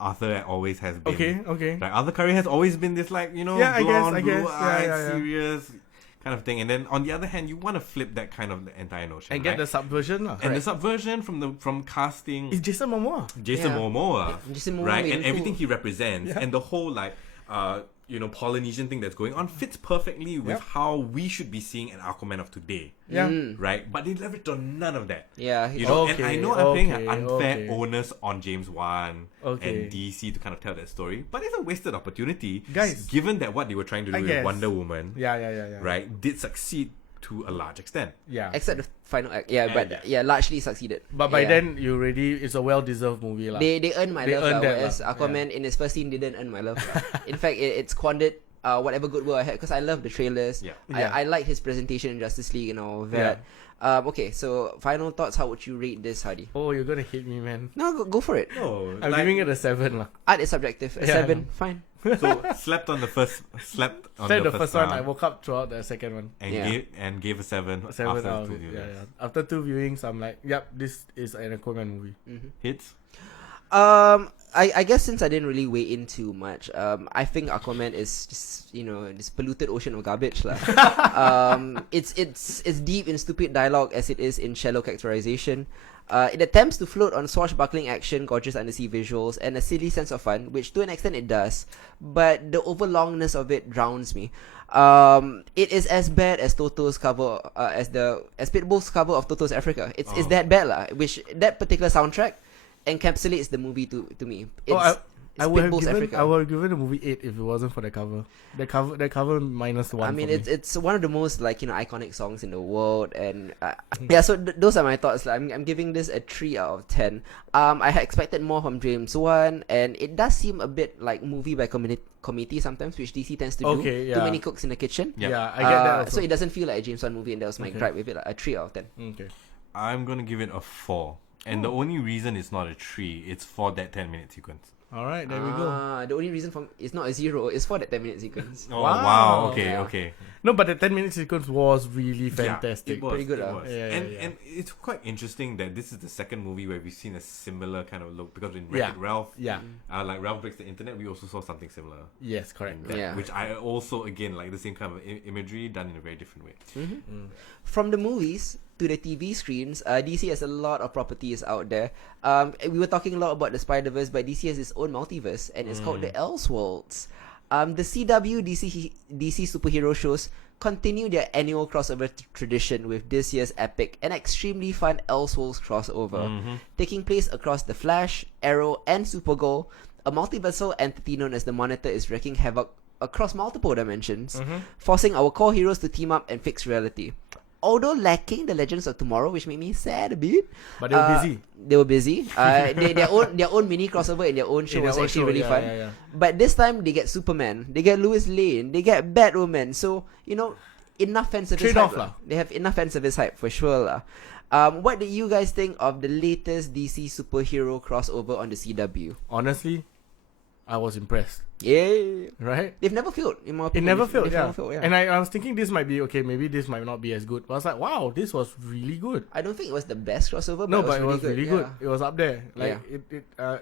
Arthur always has been. Okay. Like, Arthur Curry has always been this, like, Yeah, I blonde, guess. blue-eyed, Yeah. serious kind of thing. And then, on the other hand, you want to flip that kind of entire notion, And get right? the subversion lah. And the subversion from casting It's Jason Momoa. Jason Yeah. Momoa, Jason Momoa right, made and him everything cool. he represents, Yeah. and the whole like Polynesian thing that's going on fits perfectly with Yep. how we should be seeing an Aquaman of today, Yeah. right? But they leveraged on none of that. Yeah. You know, and I know I'm playing an Okay, unfair okay. onus on James Wan Okay. and DC to kind of tell that story, but it's a wasted opportunity, Guys. given that what they were trying to I do with guess. Wonder Woman, Yeah. right, did succeed to a large extent. Yeah. Except the final act. Yeah, but yeah. largely succeeded. But by Yeah. then, it's a well-deserved movie lah. They earned my They love, earned that whereas lah, Aquaman in his first scene didn't earn my love. In fact, it squandered whatever goodwill I had because I love the trailers. Yeah. Yeah. I liked his presentation in Justice League and all of that. Okay, so final thoughts. How would you rate this, Hedy? Oh, you're gonna hate me, man. No, go for it. No, I'm giving it a 7 lah. Art is subjective. A Yeah, 7, fine. so slept on the first one. I round. woke up throughout the second one. And Yeah. gave a 7 7 after out of 2 it. viewings. Yeah. After 2 viewings, I'm like, yep, this is an Aquaman movie. Hits? I guess since I didn't really weigh in too much, I think Aquaman is just this polluted ocean of garbage lah. It's deep in stupid dialogue as it is in shallow characterization. It attempts to float on swashbuckling action, gorgeous undersea visuals, and a silly sense of fun, which to an extent it does, but the overlongness of it drowns me. It is as bad as Toto's cover, as Pitbull's cover of Toto's Africa. It's that bad lah. Which that particular soundtrack encapsulates the movie to me. I would have Pitbull's given Africa. I would have given the movie 8 if it wasn't for the cover. The cover -1. I mean, for me. it's one of the most iconic songs in the world, and yeah. So those are my thoughts. I'm giving this a 3 out of 10. I had expected more from James Wan, and it does seem a bit like movie by committee sometimes, which DC tends to do. Okay, yeah. Too many cooks in the kitchen. Yeah. Yeah, I get that also. So it doesn't feel like a James Wan movie, and that was my gripe with it. A 3 out of 10. Okay. I'm gonna give it a 4. And the only reason it's not a 3, it's for that 10-minute sequence. All right, there we go. The only reason it's not a 0 is for that 10-minute sequence. Oh, Wow. wow. Okay, Yeah. okay. No, but the 10-minute sequence was really fantastic. Yeah, it was, Pretty good, it ah. was. Yeah, and yeah. and it's quite interesting that this is the second movie where we've seen a similar kind of look, because in Yeah. Wreck-It Ralph, Yeah. like Ralph Breaks the Internet, we also saw something similar. Yes, correct. in that, Yeah. Which I also, again, like the same kind of imagery done in a very different way. From the movies to the TV screens, DC has a lot of properties out there. We were talking a lot about the Spider-Verse, but DC has its own multiverse, and it's called the Elseworlds. The CW DC superhero shows continue their annual crossover tradition with this year's epic and extremely fun Elseworlds crossover, taking place across The Flash, Arrow, and Supergirl. A multiversal entity known as the Monitor is wreaking havoc across multiple dimensions, forcing our core heroes to team up and fix reality. Although lacking the Legends of Tomorrow, which made me sad a bit. But they were busy. They were busy. Their own mini crossover in their own show In their was own actually show, really yeah, fun. yeah, yeah. But this time they get Superman, they get Lois Lane, they get Batwoman. So enough fan service Trade hype off lah. They have enough fan service hype for sure lah. What did you guys think of the latest DC superhero crossover on the CW? Honestly, I was impressed. Yeah, Right? they've never failed in my It opinion. never failed, They've yeah. never failed, yeah. And I was thinking this might be okay, maybe this might not be as good. But I was like, wow, this was really good. I don't think it was the best crossover, No, but but it was really good. yeah. It was up there. Like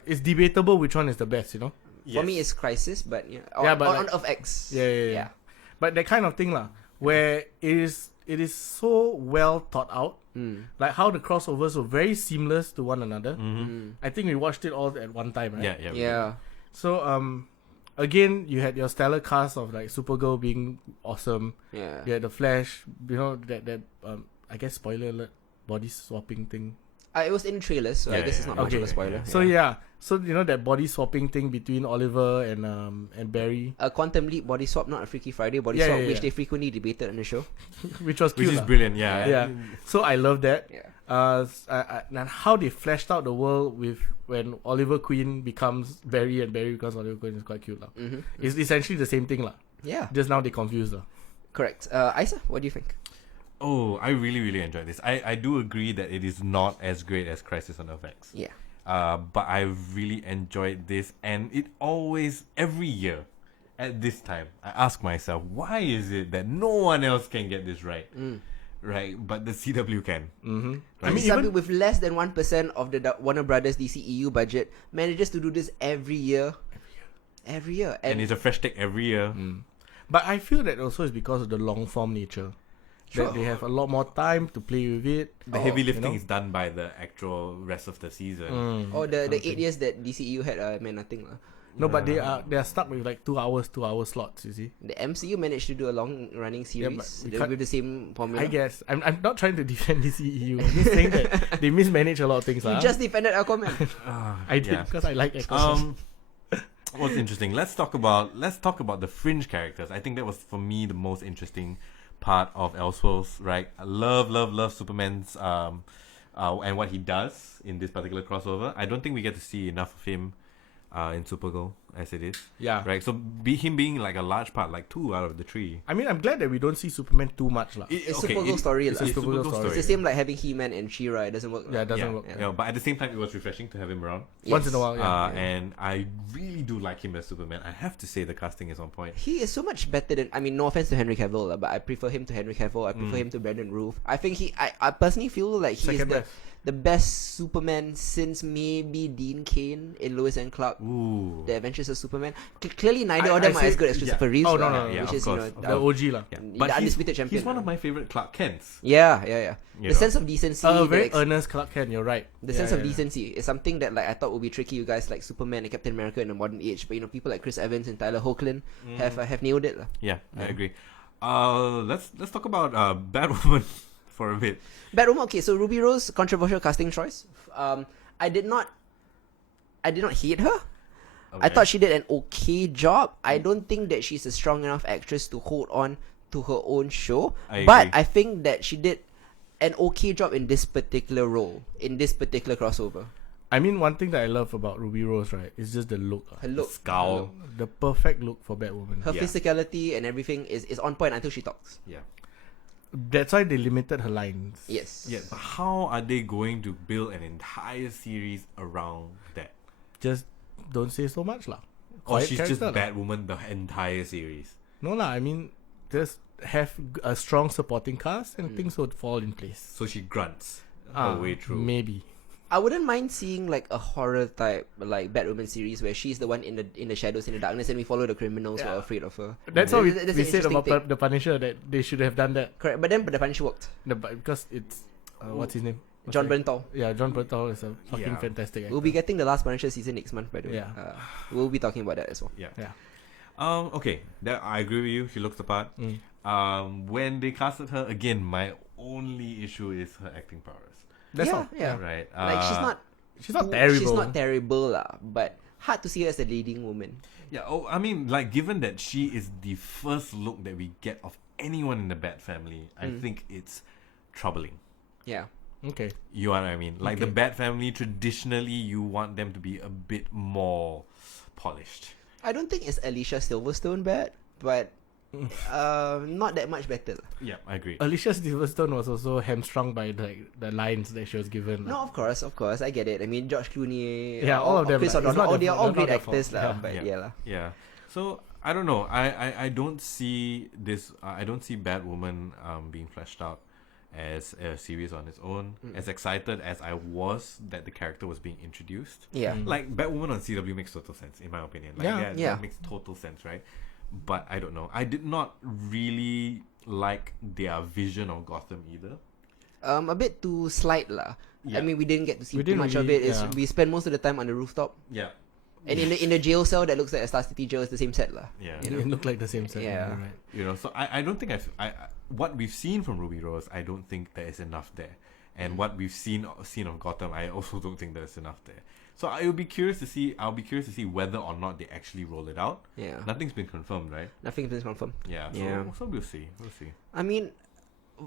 it's debatable which one is the best, you know? For me, it's Crisis, but but on like- Earth X. Yeah. But that kind of thing lah, where it is so well thought out. Like how the crossovers were very seamless to one another. I think we watched it all at one time, right? Yeah. So again, you had your stellar cast of like Supergirl being awesome. Yeah. You had the Flash, that I guess spoiler alert, body swapping thing. It was in trailers, so I guess it's not much of a spoiler. So so you know that body swapping thing between Oliver and Barry, a Quantum Leap body swap, not a Freaky Friday body swap, which they frequently debated on the show, which was cute, which is brilliant. Yeah. So I love that. Yeah. And how they fleshed out the world with when Oliver Queen becomes Barry and Barry becomes Oliver Queen is quite cute, lah. It's essentially the same thing, lah. Yeah. Just now they confused, lah. Correct. Isa, what do you think? Oh, I really, really enjoyed this. I do agree that it is not as great as Crisis on Earth X. Yeah. But I really enjoyed this, and it always, every year, at this time, I ask myself, why is it that no one else can get this right? Right, but the CW can. Right? I mean, CW with less than 1% of the Warner Brothers DC EU budget manages to do this every year. Every year. And it's a fresh take every year. But I feel that also is because of the long form nature. Sure. That they have a lot more time to play with it. The heavy lifting is done by the actual rest of the season. The 8 years that DCEU had meant nothing. No, but they are stuck with like 2 hour slots, you see. The MCU managed to do a long running series with the same formula. I guess. I'm not trying to defend DCEU. I'm just saying that they mismanage a lot of things. You just defended Aquaman. I did because I like Aquaman. What's interesting? Let's talk about the fringe characters. I think that was for me the most interesting part of Elseworlds, right? I love Superman's and what he does in this particular crossover. I don't think we get to see enough of him in Supergirl as it is. Yeah. Right. So him being like a large part, like 2 out of the 3. I mean, I'm glad that we don't see Superman too much, lah. It's Supergirl story. It's a Supergirl story. It's the same like having He-Man and She-Ra. It doesn't work. Yeah, it doesn't work. Yeah, but at the same time, it was refreshing to have him around. Once in a while, And I really do like him as Superman. I have to say the casting is on point. He is so much better than, I mean, no offense to Henry Cavill, but I prefer him to Henry Cavill. I prefer him to Brandon Routh. I think I personally feel like he is the best Superman since maybe Dean Cain in Lois and Clark. Ooh. The Adventures of Superman. Clearly, neither of them are as good as Christopher Reeves. Oh, no, which is, the OG, lah. But the undisputed champion. He's one of my favorite Clark Kents. Yeah. The sense of decency. Very earnest Clark Kent, you're right. The sense of decency is something that I thought would be tricky. You guys like Superman and Captain America in the modern age, but people like Chris Evans and Tyler Hoechlin have nailed it. Yeah, I agree. Let's talk about Batwoman for a bit. Batwoman. Okay, so Ruby Rose, controversial casting choice. I did not hate her. Okay. I thought she did an okay job. I don't think that she's a strong enough actress to hold on to her own show. I think that she did an okay job in this particular role, in this particular crossover. I mean, one thing that I love about Ruby Rose, right, is just the look. Her look. The scowl. The perfect look for Batwoman. Her physicality and everything is on point until she talks. Yeah. That's why they limited her lines. Yes. Yeah, but how are they going to build an entire series around that? Just don't say so much, lah. Or she's just Batwoman the entire series. No, lah. I mean, just have a strong supporting cast and things would fall in place. So she grunts her way through. Maybe. I wouldn't mind seeing like a horror type like Batwoman series where she's the one in the shadows, in the darkness, and we follow the criminals who are afraid of her. That's what we said about the Punisher, that they should have done that. Correct, but then the Punisher worked. Because it's what's his name? John Bernthal. Yeah, John Bernthal is a fucking fantastic actor. We'll be getting the last Punisher season next month, by the way. Yeah. We'll be talking about that as well. Yeah. Okay, I agree with you. She looks the part. When they casted her again, my only issue is her acting powers. That's all. Yeah. Right. Like she's not terrible. She's not terrible, but hard to see her as a leading woman. Yeah. Oh, I mean, like, given that she is the first look that we get of anyone in the Bat family, I think it's troubling. Yeah. Okay. You know what I mean? Like, the Bat family, traditionally, you want them to be a bit more polished. I don't think it's Alicia Silverstone bad, but not that much better. Yeah, I agree. Alicia Silverstone was also hamstrung by the lines that she was given. No, of course, I get it. I mean, George Clooney, all of them. Chris O'Donnell, they're all great actors, Yeah. So I don't know. I don't see this. I don't see Batwoman being fleshed out as a series on its own. As excited as I was that the character was being introduced. Yeah. Like, Batwoman on CW makes total sense, in my opinion. Like, that makes total sense, right? But I don't know. I did not really like their vision of Gotham either. A bit too slight lah. Yeah. I mean, we didn't get to see too much of it. We spent most of the time on the rooftop. Yeah. And in the jail cell that looks like a Star City jail is the same set lah. Yeah. It looked like the same set. Yeah. Right. So I don't think I what we've seen from Ruby Rose, I don't think there is enough there. and what we've seen of Gotham, I also don't think there's enough there. So I'll be curious to see whether or not they actually roll it out. Yeah. Nothing's been confirmed, right? Nothing's been confirmed. Yeah. So we'll see. I mean,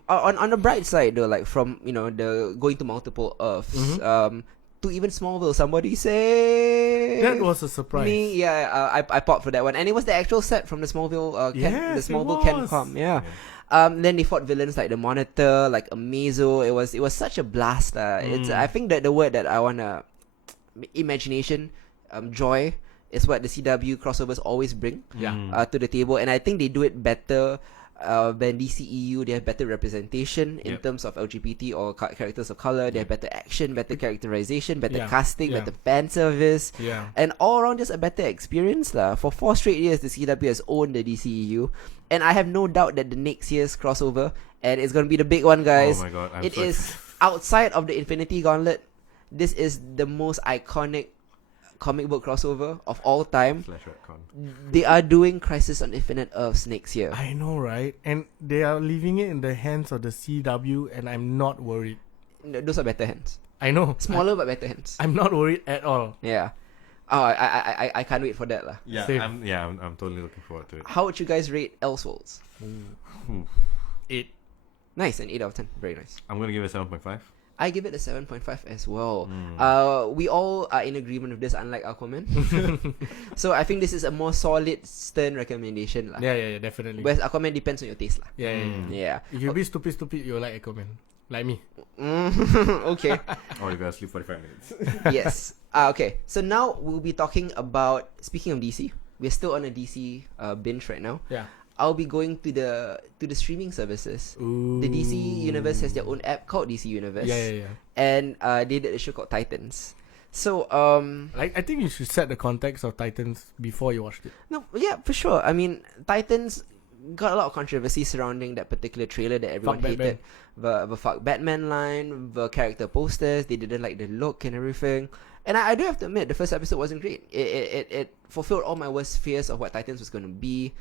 on the bright side though, like from the going to multiple Earths, to even Smallville, somebody say that was a surprise. I popped for that one, and it was the actual set from the Smallville, the Smallville CanCom. Yeah. Then they fought villains like the Monitor, like Amazo. It was such a blast. It's I think that the word that I wanna imagination, joy is what the CW crossovers always bring to the table, and I think they do it better than DCEU. They have better representation in terms of LGBT or characters of color. They have better action, better characterization, better casting, better fan service, and all around just a better experience lah. For 4 straight years, the CW has owned the DCEU, and I have no doubt that the next year's crossover, and it's gonna be the big one, guys. Oh my god! It is outside of the Infinity Gauntlet. This is the most iconic comic book crossover of all time. They are doing Crisis on Infinite Earths next year. I know, right? And they are leaving it in the hands of the CW, and I'm not worried. No, those are better hands. I know. Smaller but better hands. I'm not worried at all. Yeah. Oh, I can't wait for that lah. Yeah, I'm totally looking forward to it. How would you guys rate Elseworlds? 8. Nice, an 8 out of 10. Very nice. I'm gonna give it 7.5. I give it a 7.5 as well. We all are in agreement with this, unlike Aquaman. So I think this is a more solid, stern recommendation lah. Yeah, definitely. Whereas Aquaman depends on your taste lah. Yeah. If you be stupid, you'll like Aquaman. Like me. Okay. Or you gotta sleep 45 minutes. Yes. Okay. So now we'll be talking about, speaking of DC, we're still on a DC binge right now. Yeah. I'll be going to the streaming services. Ooh. The DC Universe has their own app called DC Universe. Yeah. And they did a show called Titans. So I think you should set the context of Titans before you watched it. No, yeah, for sure. I mean, Titans got a lot of controversy surrounding that particular trailer that everyone hated. The fuck Batman line, the character posters, they didn't like the look and everything. And I do have to admit, the first episode wasn't great. It fulfilled all my worst fears of what Titans was going to be.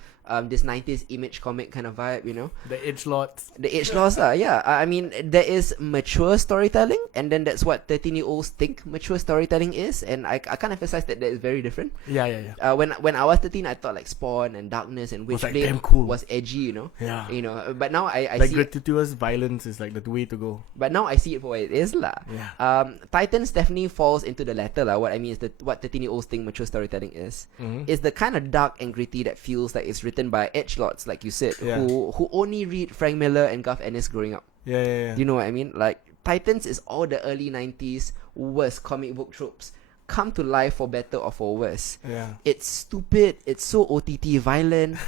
This 90s image comic kind of vibe, The edgelords. The edgelords, yeah. I mean, there is mature storytelling, and then that's what 13-year-olds think mature storytelling is. And I can't emphasize that is very different. Yeah. When I was 13, I thought like Spawn and Darkness and Witchblade cool. was edgy, Yeah. But now I like see gratuitous violence is like the way to go. But now I see it for what it is lah. Yeah. Titans definitely falls into the latter lah. What I mean is that what 13-year-olds think mature storytelling is. It's the kind of dark and gritty that feels like it's written by edgelords, like you said, who only read Frank Miller and Garth Ennis growing up. Yeah. Do you know what I mean? Like Titans is all the early 90s worst comic book tropes come to life for better or for worse. Yeah. It's stupid. It's so OTT violent.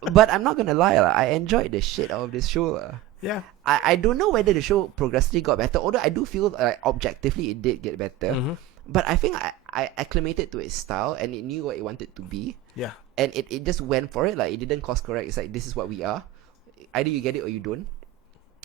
But I'm not gonna lie, I enjoyed the shit out of this show. Yeah. I don't know whether the show progressively got better, although I do feel objectively it did get better. But I think I acclimated to its style, and it knew what it wanted to be. Yeah. And it just went for it. Like, it didn't course correct. It's like, this is what we are. Either you get it or you don't.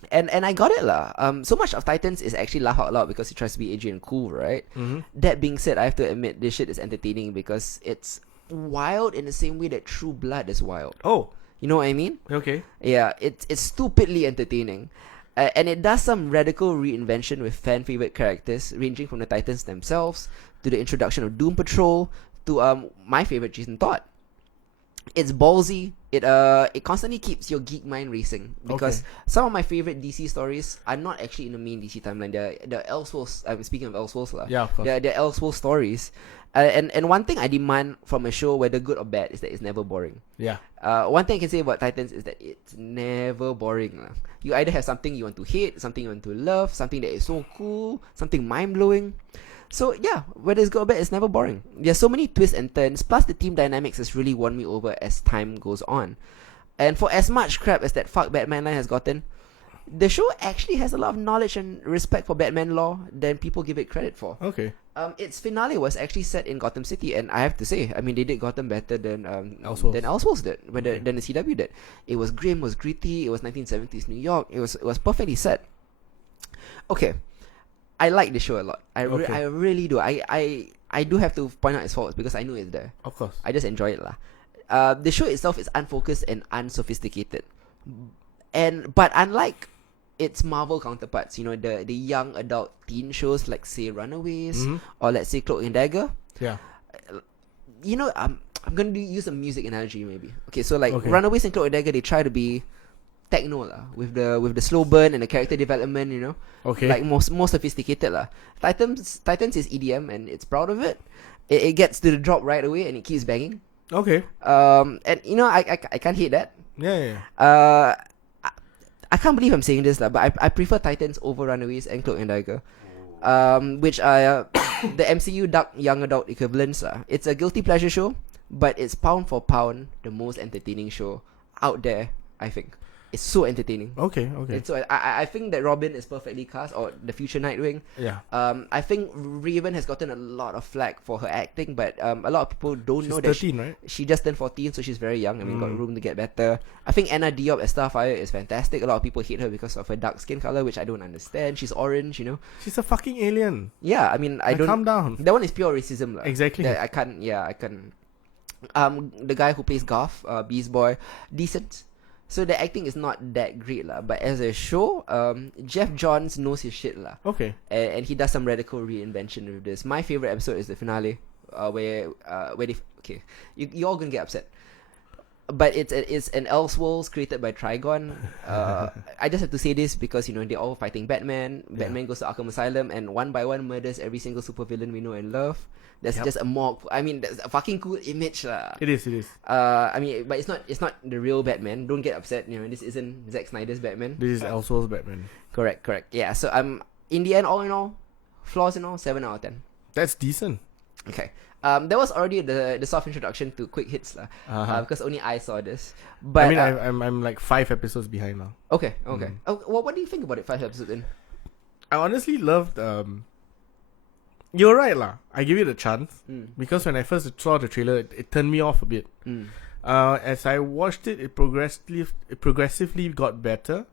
And I got it lah. So much of Titans is actually laugh out loud because it tries to be edgy and cool, right? That being said, I have to admit this shit is entertaining because it's wild in the same way that True Blood is wild. Oh. You know what I mean? Okay. Yeah, it's stupidly entertaining. And it does some radical reinvention with fan favorite characters, ranging from the Titans themselves to the introduction of Doom Patrol to my favorite, Jason Todd. It's ballsy. It constantly keeps your geek mind racing because some of my favorite DC stories are not actually in the main DC timeline. They're Elseworlds. I'm speaking of Elseworlds lah. Yeah, of course. They're Elseworlds stories. And one thing I demand from a show, whether good or bad, is that it's never boring. Yeah. One thing I can say about Titans is that it's never boring. You either have something you want to hate, something you want to love, something that is so cool, something mind-blowing. So yeah, whether it's good or bad, it's never boring. There's so many twists and turns, plus the team dynamics has really won me over as time goes on. And for as much crap as that fuck Batman line has gotten, the show actually has a lot of knowledge and respect for Batman lore than people give it credit for. Okay. Its finale was actually set in Gotham City, and I have to say, I mean, they did Gotham better than Elseworlds did, than the CW did. It was grim, was gritty, it was 1970s New York, it was perfectly set. Okay, I like the show a lot. I really do. I do have to point out its faults because I know it's there. Of course. I just enjoy it lah. The show itself is unfocused and unsophisticated, but unlike its Marvel counterparts. You know, the young adult teen shows like say Runaways or let's say Cloak and Dagger. Yeah. You know, I'm gonna use a music analogy maybe. Okay, so like Runaways and Cloak and Dagger, they try to be techno lah, with the slow burn and the character development, you know. Okay. Like more sophisticated lah. Titans is EDM and it's proud of it. It gets to the drop right away and it keeps banging. Okay. And you know, I can't hate that. Yeah. I can't believe I'm saying this lah, but I prefer Titans over Runaways and Cloak and Dagger. Which are the MCU dark young adult equivalents lah. It's a guilty pleasure show, but it's pound for pound the most entertaining show out there, I think. It's so entertaining. Okay. And so I think that Robin is perfectly cast, or the future Nightwing. Yeah. I think Raven has gotten a lot of flack for her acting, but a lot of people don't know that 13, right? she just turned 14, so she's very young. I mean, got room to get better. I think Anna Diop as Starfire is fantastic. A lot of people hate her because of her dark skin color, which I don't understand. She's orange, you know. She's a fucking alien. Yeah, I mean, I don't. Calm down. That one is pure racism, lah. Exactly. I can't. The guy who plays Garth, Beast Boy, decent. So the acting is not that great lah, but as a show, Jeff Johns knows his shit lah. Okay. And he does some radical reinvention with this. My favorite episode is the finale, where they you all gonna get upset, but it's an Elseworlds created by Trigon. I just have to say this because, you know, they're all fighting Batman. Batman goes to Arkham Asylum and one by one murders every single supervillain we know and love. That's just a mock. I mean, that's a fucking cool image lah. It is. I mean, but it's not the real Batman. Don't get upset. You know, this isn't Zack Snyder's Batman. This is Elseworlds Batman. Correct. Yeah. So in the end, all in all, flaws and all, 7 out of 10. That's decent. Okay. That was already the soft introduction to quick hits lah. Because only I saw this. But I mean, I'm like 5 episodes behind now. Okay. What do you think about it? 5 episodes in. I honestly loved. You're right lah. I give it a chance because when I first saw the trailer, it turned me off a bit. As I watched it, it progressively got better.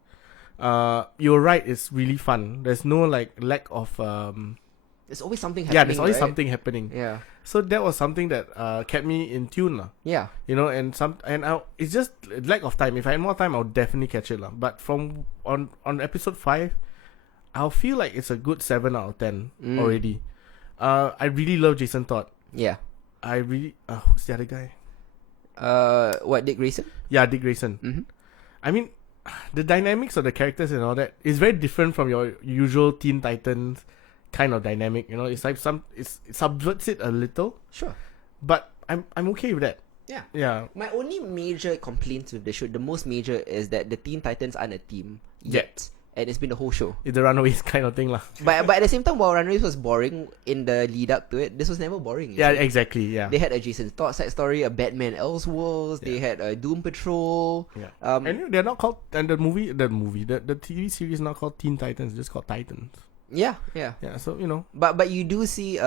You're right. It's really fun. There's no like lack of. There's always something happening. Yeah, there's always right? something happening. Yeah. So that was something that kept me in tune lah. Yeah. You know, it's just lack of time. If I had more time, I'll definitely catch it lah. But from on episode 5, I'll feel like it's a good 7 out of 10 already. I really love Jason Todd. Yeah. I really. Who's the other guy? What, Dick Grayson? Yeah, Dick Grayson. I mean, the dynamics of the characters and all that is very different from your usual Teen Titans kind of dynamic. You know, it's like it subverts it a little. Sure. But I'm okay with that. Yeah. My only major complaints with the show, the most major, is that the Teen Titans aren't a team yet. And it's been the whole show. It's the Runaways kind of thing lah. But at the same time, while Runaways was boring in the lead up to it, this was never boring. Yeah, exactly. Yeah. They had a Jason Todd side story, a Batman Elseworlds. They had a Doom Patrol. Yeah. And they're not called. And the TV series is not called Teen Titans. It's just called Titans. Yeah. So you know. But you do see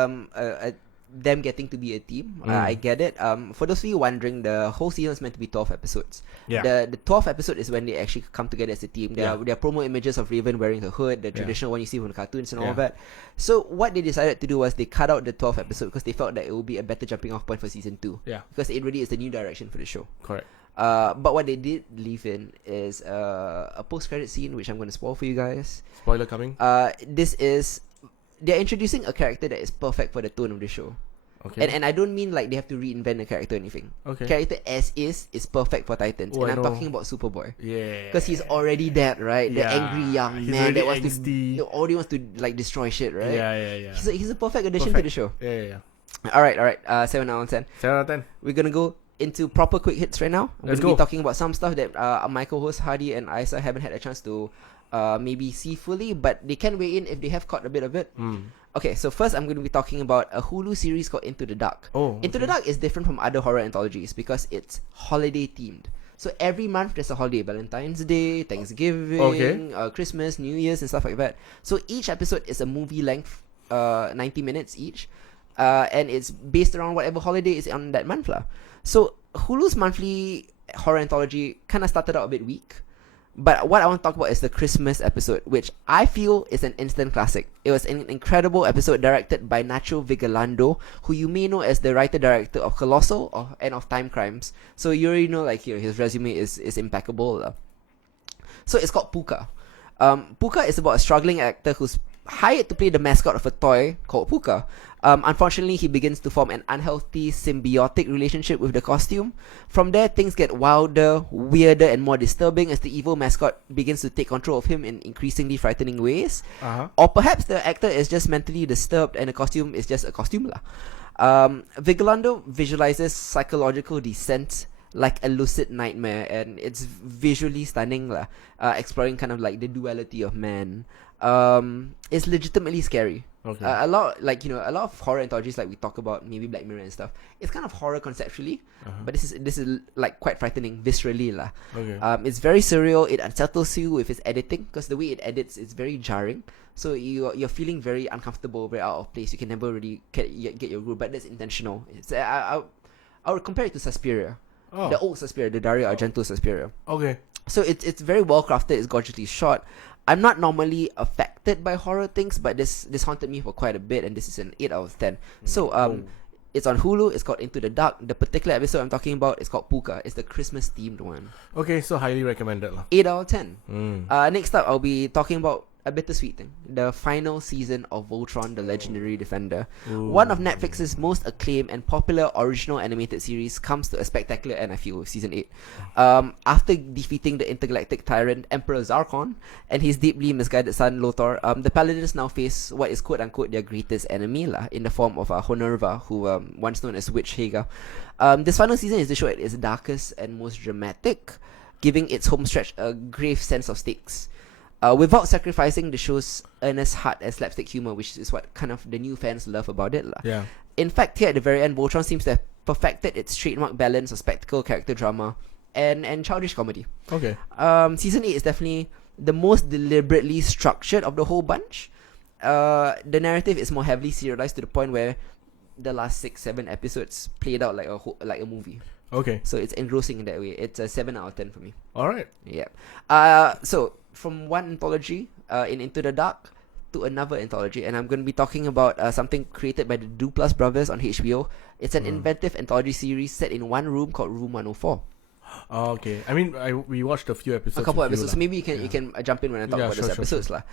them getting to be a team. I get it. For those of you wondering, the whole season is meant to be 12 episodes. Yeah. The 12th episode is when they actually come together as a team. There are promo images of Raven wearing her hood, the traditional one you see from the cartoons and all of that. So what they decided to do was they cut out the 12th episode because they felt that it would be a better jumping off point for season 2. Yeah. Because it really is the new direction for the show. Correct. But what they did leave in is a post-credit scene, which I'm going to spoil for you guys. Spoiler coming. They're introducing a character that is perfect for the tone of the show. Okay. And I don't mean like they have to reinvent a character or anything. Okay. Character as is perfect for Titans. And I'm talking about Superboy. Yeah. Because he's already that, right? The angry young man that wants to already wants to like destroy shit, right? Yeah. He's a perfect addition to the show. Yeah. Alright. 7 out of 10. 7 out of 10. We're gonna go into proper quick hits right now. Let's go. Be talking about some stuff that my co-hosts Hedy and Isa haven't had a chance to maybe see fully, but they can weigh in if they have caught a bit of it. Okay, so first I'm going to be talking about a Hulu series called Into the Dark. Into the Dark is different from other horror anthologies because it's holiday themed. So every month there's a holiday, Valentine's Day, Thanksgiving, Christmas, New Year's and stuff like that. So each episode is a movie length, 90 minutes each, and it's based around whatever holiday is on that month lah. So Hulu's monthly horror anthology kind of started out a bit weak. But what I want to talk about is the Christmas episode, which I feel is an instant classic. It was an incredible episode directed by Nacho Vigalondo, who you may know as the writer-director of Colossal and of Time Crimes. So you already know, like, his resume is impeccable. So it's called Puka. Puka is about a struggling actor who's hired to play the mascot of a toy called Puka. Unfortunately, he begins to form an unhealthy symbiotic relationship with the costume. From there, things get wilder, weirder, and more disturbing as the evil mascot begins to take control of him in increasingly frightening ways. Or perhaps the actor is just mentally disturbed and the costume is just a costume lah. Vigilando visualizes psychological descent like a lucid nightmare, and it's visually stunning lah, exploring kind of like the duality of man. It's legitimately scary. Okay. A lot of horror anthologies like we talk about, maybe Black Mirror and stuff, it's kind of horror conceptually, but this is like quite frightening viscerally lah. Okay. It's very surreal. It unsettles you with its editing, because the way it edits is very jarring. So you're feeling very uncomfortable, very out of place. You can never really get your groove, but that's intentional. I would compare it to Suspiria. The old Suspiria, the Dario Argento Suspiria. Okay. So it's very well crafted. It's gorgeously shot. I'm not normally affected by horror things, but this haunted me for quite a bit, and this is an 8 out of 10. So it's on Hulu. It's called Into the Dark. The particular episode I'm talking about is called Puka. It's the Christmas themed one. Okay, so highly recommended lah. 8 out of 10. Next up, I'll be talking about a bittersweet thing. The final season of Voltron, the Legendary Defender. One of Netflix's most acclaimed and popular original animated series comes to a spectacular end, I feel, with season 8. After defeating the intergalactic tyrant Emperor Zarkon and his deeply misguided son Lothar, the Paladins now face what is quote-unquote their greatest enemy lah, in the form of Honerva, who once known as Witch Haga. This final season is the show at its darkest and most dramatic, giving its home stretch a grave sense of stakes. Without sacrificing the show's earnest heart and slapstick humor, which is what kind of the new fans love about it lah. Yeah. In fact, here at the very end, Voltron seems to have perfected its trademark balance of spectacle, character drama, and childish comedy. Okay. Season 8 is definitely the most deliberately structured of the whole bunch. The narrative is more heavily serialized to the point where the last 6-7 episodes played out like a movie. Okay. So it's engrossing in that way. It's a 7 out of 10 for me. All right. Yeah. So from one anthology in Into the Dark to another anthology, and I'm going to be talking about something created by the Duplass brothers on HBO. It's an inventive anthology series set in one room called Room 104. Oh, okay. I mean, we watched a few episodes. A couple episodes. So maybe you can jump in when I talk about those episodes lah.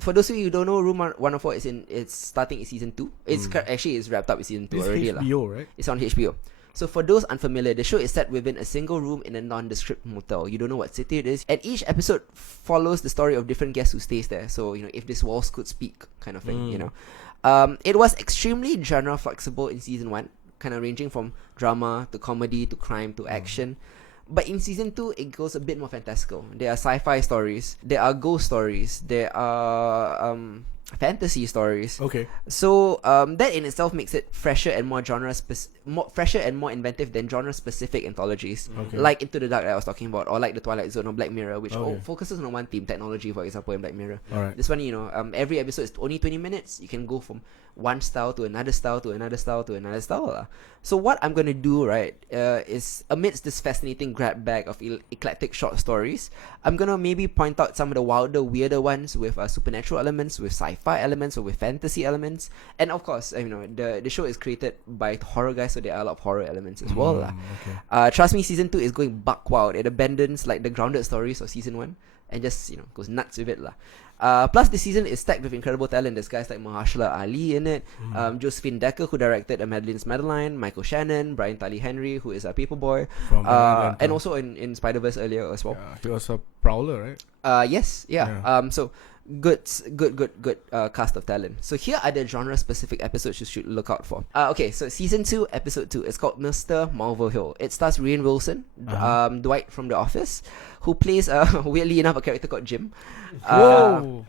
For those of you who don't know, Room 104 it's starting in season 2. It's wrapped up in season 2 it's already HBO, right? It's on HBO. So for those unfamiliar, the show is set within a single room in a nondescript motel. You don't know what city it is, and each episode follows the story of different guests who stays there. So if these walls could speak, kind of thing. It was extremely genre flexible in season 1, kind of ranging from drama to comedy to crime to action. But in season 2, it goes a bit more fantastical. There are sci-fi stories, there are ghost stories, there are fantasy stories. Okay. So that in itself makes it fresher and more inventive than genre-specific anthologies, like Into the Dark that I was talking about, or like The Twilight Zone or Black Mirror, which focuses on one theme, technology, for example, in Black Mirror. Right. This one, every episode is only 20 minutes. You can go from one style to another style to another style to another style. So what I'm going to do, right, is amidst this fascinating grab bag of eclectic short stories, I'm going to maybe point out some of the wilder, weirder ones with supernatural elements, with sci-fi elements, or with fantasy elements. And of course, the show is created by horror guys, so there are a lot of horror elements as well. Okay. Trust me, season 2 is going buck wild. It abandons like the grounded stories of season 1 and just goes nuts with it lah. Plus, this season is stacked with incredible talent. There's guys like Mahershala Ali in it, Josephine Decker, who directed Madeline's Madeline, Michael Shannon, Brian Talley Henry, who is a Paperboy, and also in Spider-Verse earlier as well. Yeah, he was a Prowler, right? Yes, yeah. So good cast of talent. So here are the genre-specific episodes you should look out for. Okay, so season 2, episode 2. It's called Mr. Marvel Hill. It stars Rainn Wilson, Dwight from The Office, who plays weirdly enough a character called Jim. Whoa.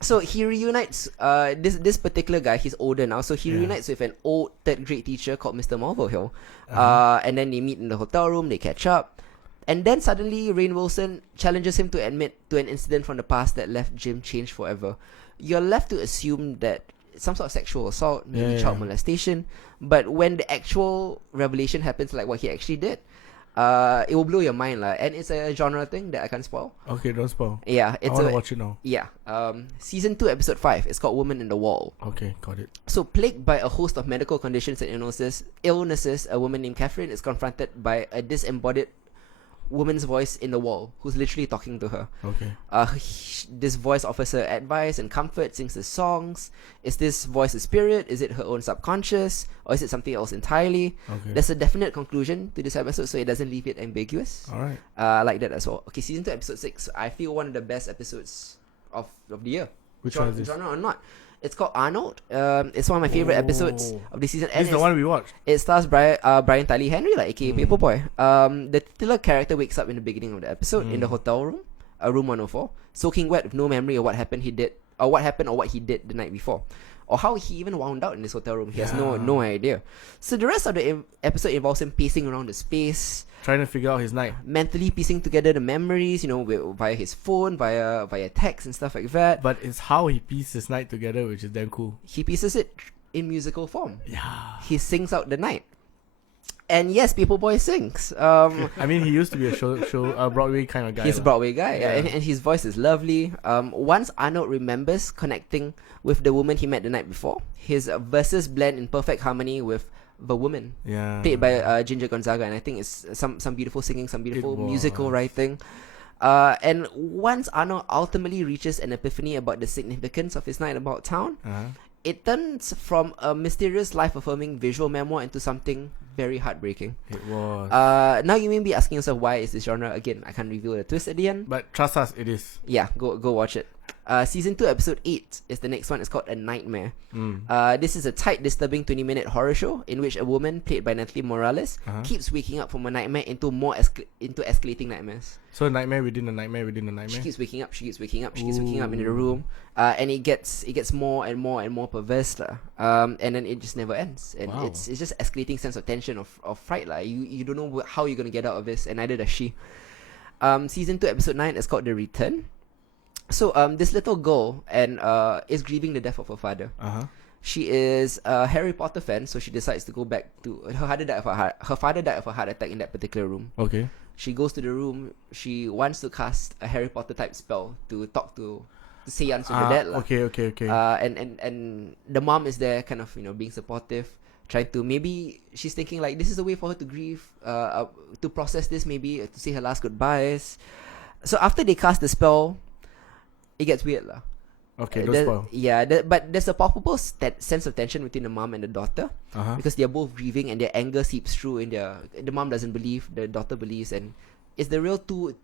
So he reunites this particular guy. He's older now, so he reunites with an old third grade teacher called Mr. Marvel Hill. And then they meet in the hotel room. They catch up. And then suddenly Rainn Wilson challenges him to admit to an incident from the past that left Jim changed forever. You're left to assume that it's some sort of sexual assault, maybe child molestation. But when the actual revelation happens, like what he actually did, it will blow your mind lah. And it's a genre thing that I can't spoil. Okay, don't spoil. Yeah, I want to watch it now. Yeah. Season 2, episode 5. It's called Woman in the Wall. Okay, got it. So, plagued by a host of medical conditions and illnesses, a woman named Catherine is confronted by a disembodied woman's voice in the wall who's literally talking to her. Okay. This voice offers her advice and comfort, sings the songs. Is this voice a spirit? Is it her own subconscious? Or is it something else entirely? Okay. There's a definite conclusion to this episode, so it doesn't leave it ambiguous. Alright. I like that as well. Okay, season 2, episode 6. I feel one of the best episodes of the year. Which one is this? Genre or not. It's called Arnold. It's one of my favorite episodes of the season. This is the one we watched. It stars Brian Tyree Henry, like aka Paperboy. The titular character wakes up in the beginning of the episode in the hotel room, room 104, soaking wet with no memory of what happened or what he did the night before, or how he even wound out in this hotel room. He has no idea. So the rest of the episode involves him pacing around the space, trying to figure out his night, mentally piecing together the memories, via his phone, via text and stuff like that. But it's how he pieced his night together, which is damn cool. He pieces it in musical form. Yeah. He sings out the night. And yes, Paperboy sings. I mean, he used to be a Broadway kind of guy. He's a Broadway guy, yeah. And his voice is lovely. Once Arnold remembers connecting with the woman he met the night before, his verses blend in perfect harmony with the woman, played by Ginger Gonzaga, and I think it's some beautiful singing, some beautiful musical writing. And once Arnold ultimately reaches an epiphany about the significance of his night about town, it turns from a mysterious, life-affirming visual memoir into something very heartbreaking. It was. Now you may be asking yourself, why is this genre? Again, I can't reveal the twist at the end. But trust us, it is. Yeah, go watch it. Season 2, episode 8 is the next one. It's called A Nightmare. This is a tight, disturbing 20-minute horror show in which a woman, played by Natalie Morales, keeps waking up from a nightmare into escalating nightmares. So nightmare within a nightmare within a nightmare. She keeps waking up in the room, and it gets more and more and more perverse, and then it just never ends, and it's just escalating sense of tension, of fright, You don't know how you're gonna get out of this, and neither does she. Season 2, episode 9 is called The Return. So this little girl is grieving the death of her father. She is a Harry Potter fan, so she decides to go back to her father died of a heart attack in that particular room. Okay. She goes to the room. She wants to cast a Harry Potter type spell to talk to seance with the dead. Okay. And the mom is there, kind of being supportive, trying to, maybe she's thinking like this is a way for her to grieve, to process this, maybe to say her last goodbyes. So after they cast the spell, it gets weird lah. Okay, don't spoil. Yeah, but there's a palpable sense of tension between the mom and the daughter, because they're both grieving and their anger seeps through. The mom doesn't believe, the daughter believes, and it's the real two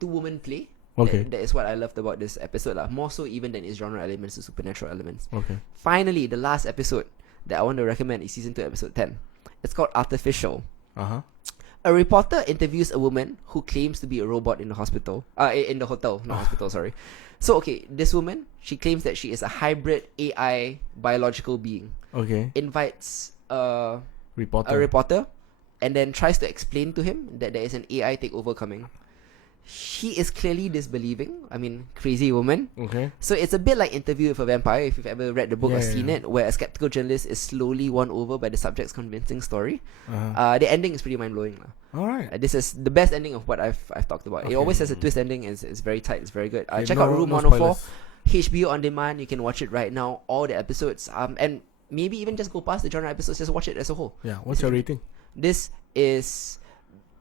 woman play. Okay, that is what I loved about this episode lah. More so even than its genre elements, the supernatural elements. Okay. Finally, the last episode that I want to recommend is season 2, episode 10. It's called Artificial. A reporter interviews a woman who claims to be a robot in the hospital. In the hotel, not hospital. Sorry. So this woman, she claims that she is a hybrid AI biological being. Okay. Invites a reporter, and then tries to explain to him that there is an AI takeover coming. She is clearly disbelieving. I mean, crazy woman. Okay. So it's a bit like Interview with a Vampire, if you've ever read the book or seen it, where a skeptical journalist is slowly won over by the subject's convincing story. The ending is pretty mind-blowing. Alright. This is the best ending of what I've talked about. Okay. It always has a twist ending. It's very tight. It's very good. Check out Room 104. HBO on demand. You can watch it right now. All the episodes. And maybe even just go past the genre episodes. Just watch it as a whole. Yeah. What's your rating? This is...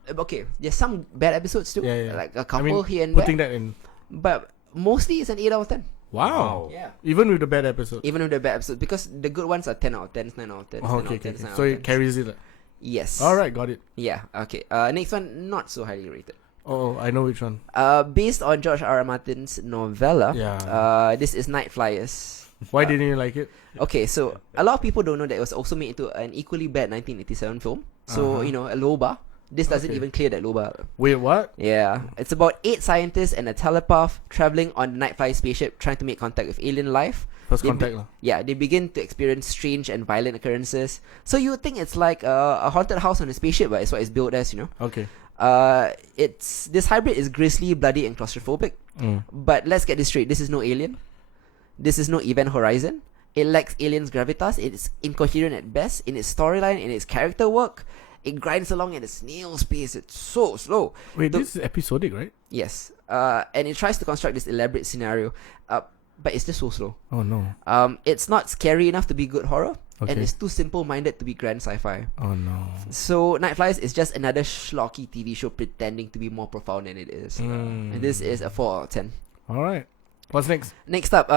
Okay, there's some bad episodes too. Like a couple here and putting there. That in. But mostly it's an 8 out of 10. Wow. Yeah. Even with the bad episodes. Because the good ones are 10 out of 10, 9 out of 10. Okay. So it carries it. Yes. Alright, got it. Yeah, okay. Next one, not so highly rated. Oh, I know which one. Based on George R. R. Martin's novella, this is Night Flyers. Why didn't you like it? Okay, so a lot of people don't know that it was also made into an equally bad 1987 film. So, a low bar. This doesn't even clear that low bar. Wait, what? Yeah. It's about 8 scientists and a telepath traveling on the Night Flyer spaceship trying to make contact with alien life. First contact. Yeah, they begin to experience strange and violent occurrences. So you would think it's like a haunted house on a spaceship, but it's what it's built as, Okay. This hybrid is grisly, bloody, and claustrophobic. But let's get this straight. This is no Alien. This is no Event Horizon. It lacks Alien's gravitas. It's incoherent at best in its storyline, in its character work. It grinds along at a snail's pace. It's so slow. Wait, this is episodic, right? Yes. And it tries to construct this elaborate scenario. But it's just so slow. Oh no. It's not scary enough to be good horror. and it's too simple-minded to be grand sci-fi. Oh no. So Night Flyers is just another schlocky TV show pretending to be more profound than it is. And this is a 4 out of 10. Alright. What's next? Next up,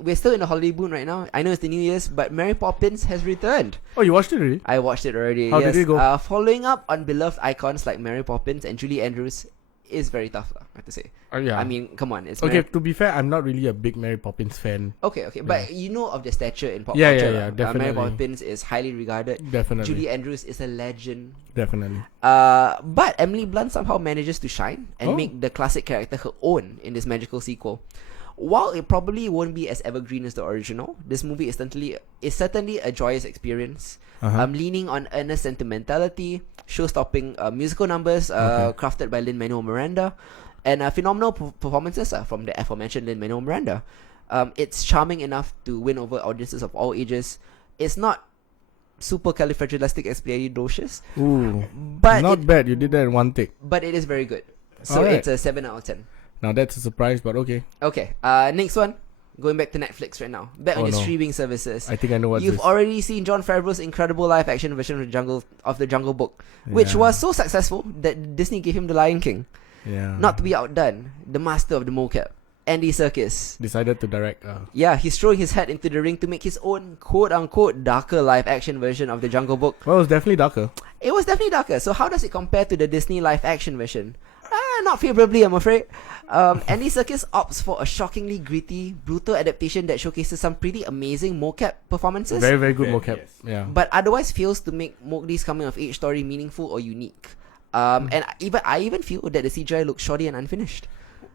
we're still in the holiday boom right now. I know it's the New Year's, but Mary Poppins has returned. Oh, you watched it already? I watched it already. How did it go? Following up on beloved icons like Mary Poppins and Julie Andrews is very tough, I have to say. Yeah. I mean, come on. It's to be fair, I'm not really a big Mary Poppins fan. Okay, but you know of the stature in pop culture. Yeah, definitely. Mary Poppins is highly regarded. Definitely. Julie Andrews is a legend. Definitely. But Emily Blunt somehow manages to shine and make the classic character her own in this magical sequel. While it probably won't be as evergreen as the original, this movie is certainly a joyous experience. Leaning on earnest sentimentality, show-stopping musical numbers crafted by Lin-Manuel Miranda, and phenomenal performances from the aforementioned Lin-Manuel Miranda. It's charming enough to win over audiences of all ages. It's not supercalifragilisticexpialidocious. Ooh, but not bad. You did that in one take. But it is very good. So it's a 7 out of 10. Now that's a surprise, but okay. Okay. Next one. Going back to Netflix right now. Back on your streaming services. I think I know what You've already seen Jon Favreau's incredible live-action version of the Jungle Book, which was so successful that Disney gave him the Lion King. Yeah. Not to be outdone, the master of the mocap, Andy Serkis, decided to direct. he's throwing his hat into the ring to make his own quote-unquote darker live-action version of the Jungle Book. Well, it was definitely darker. It was definitely darker. So how does it compare to the Disney live-action version? Not favorably, I'm afraid. Andy Serkis opts for a shockingly gritty, brutal adaptation that showcases some pretty amazing mocap performances. Very, very good mocap. Yes. Yeah. But otherwise fails to make Mowgli's coming-of-age story meaningful or unique. And I even feel that the CGI looks shoddy and unfinished.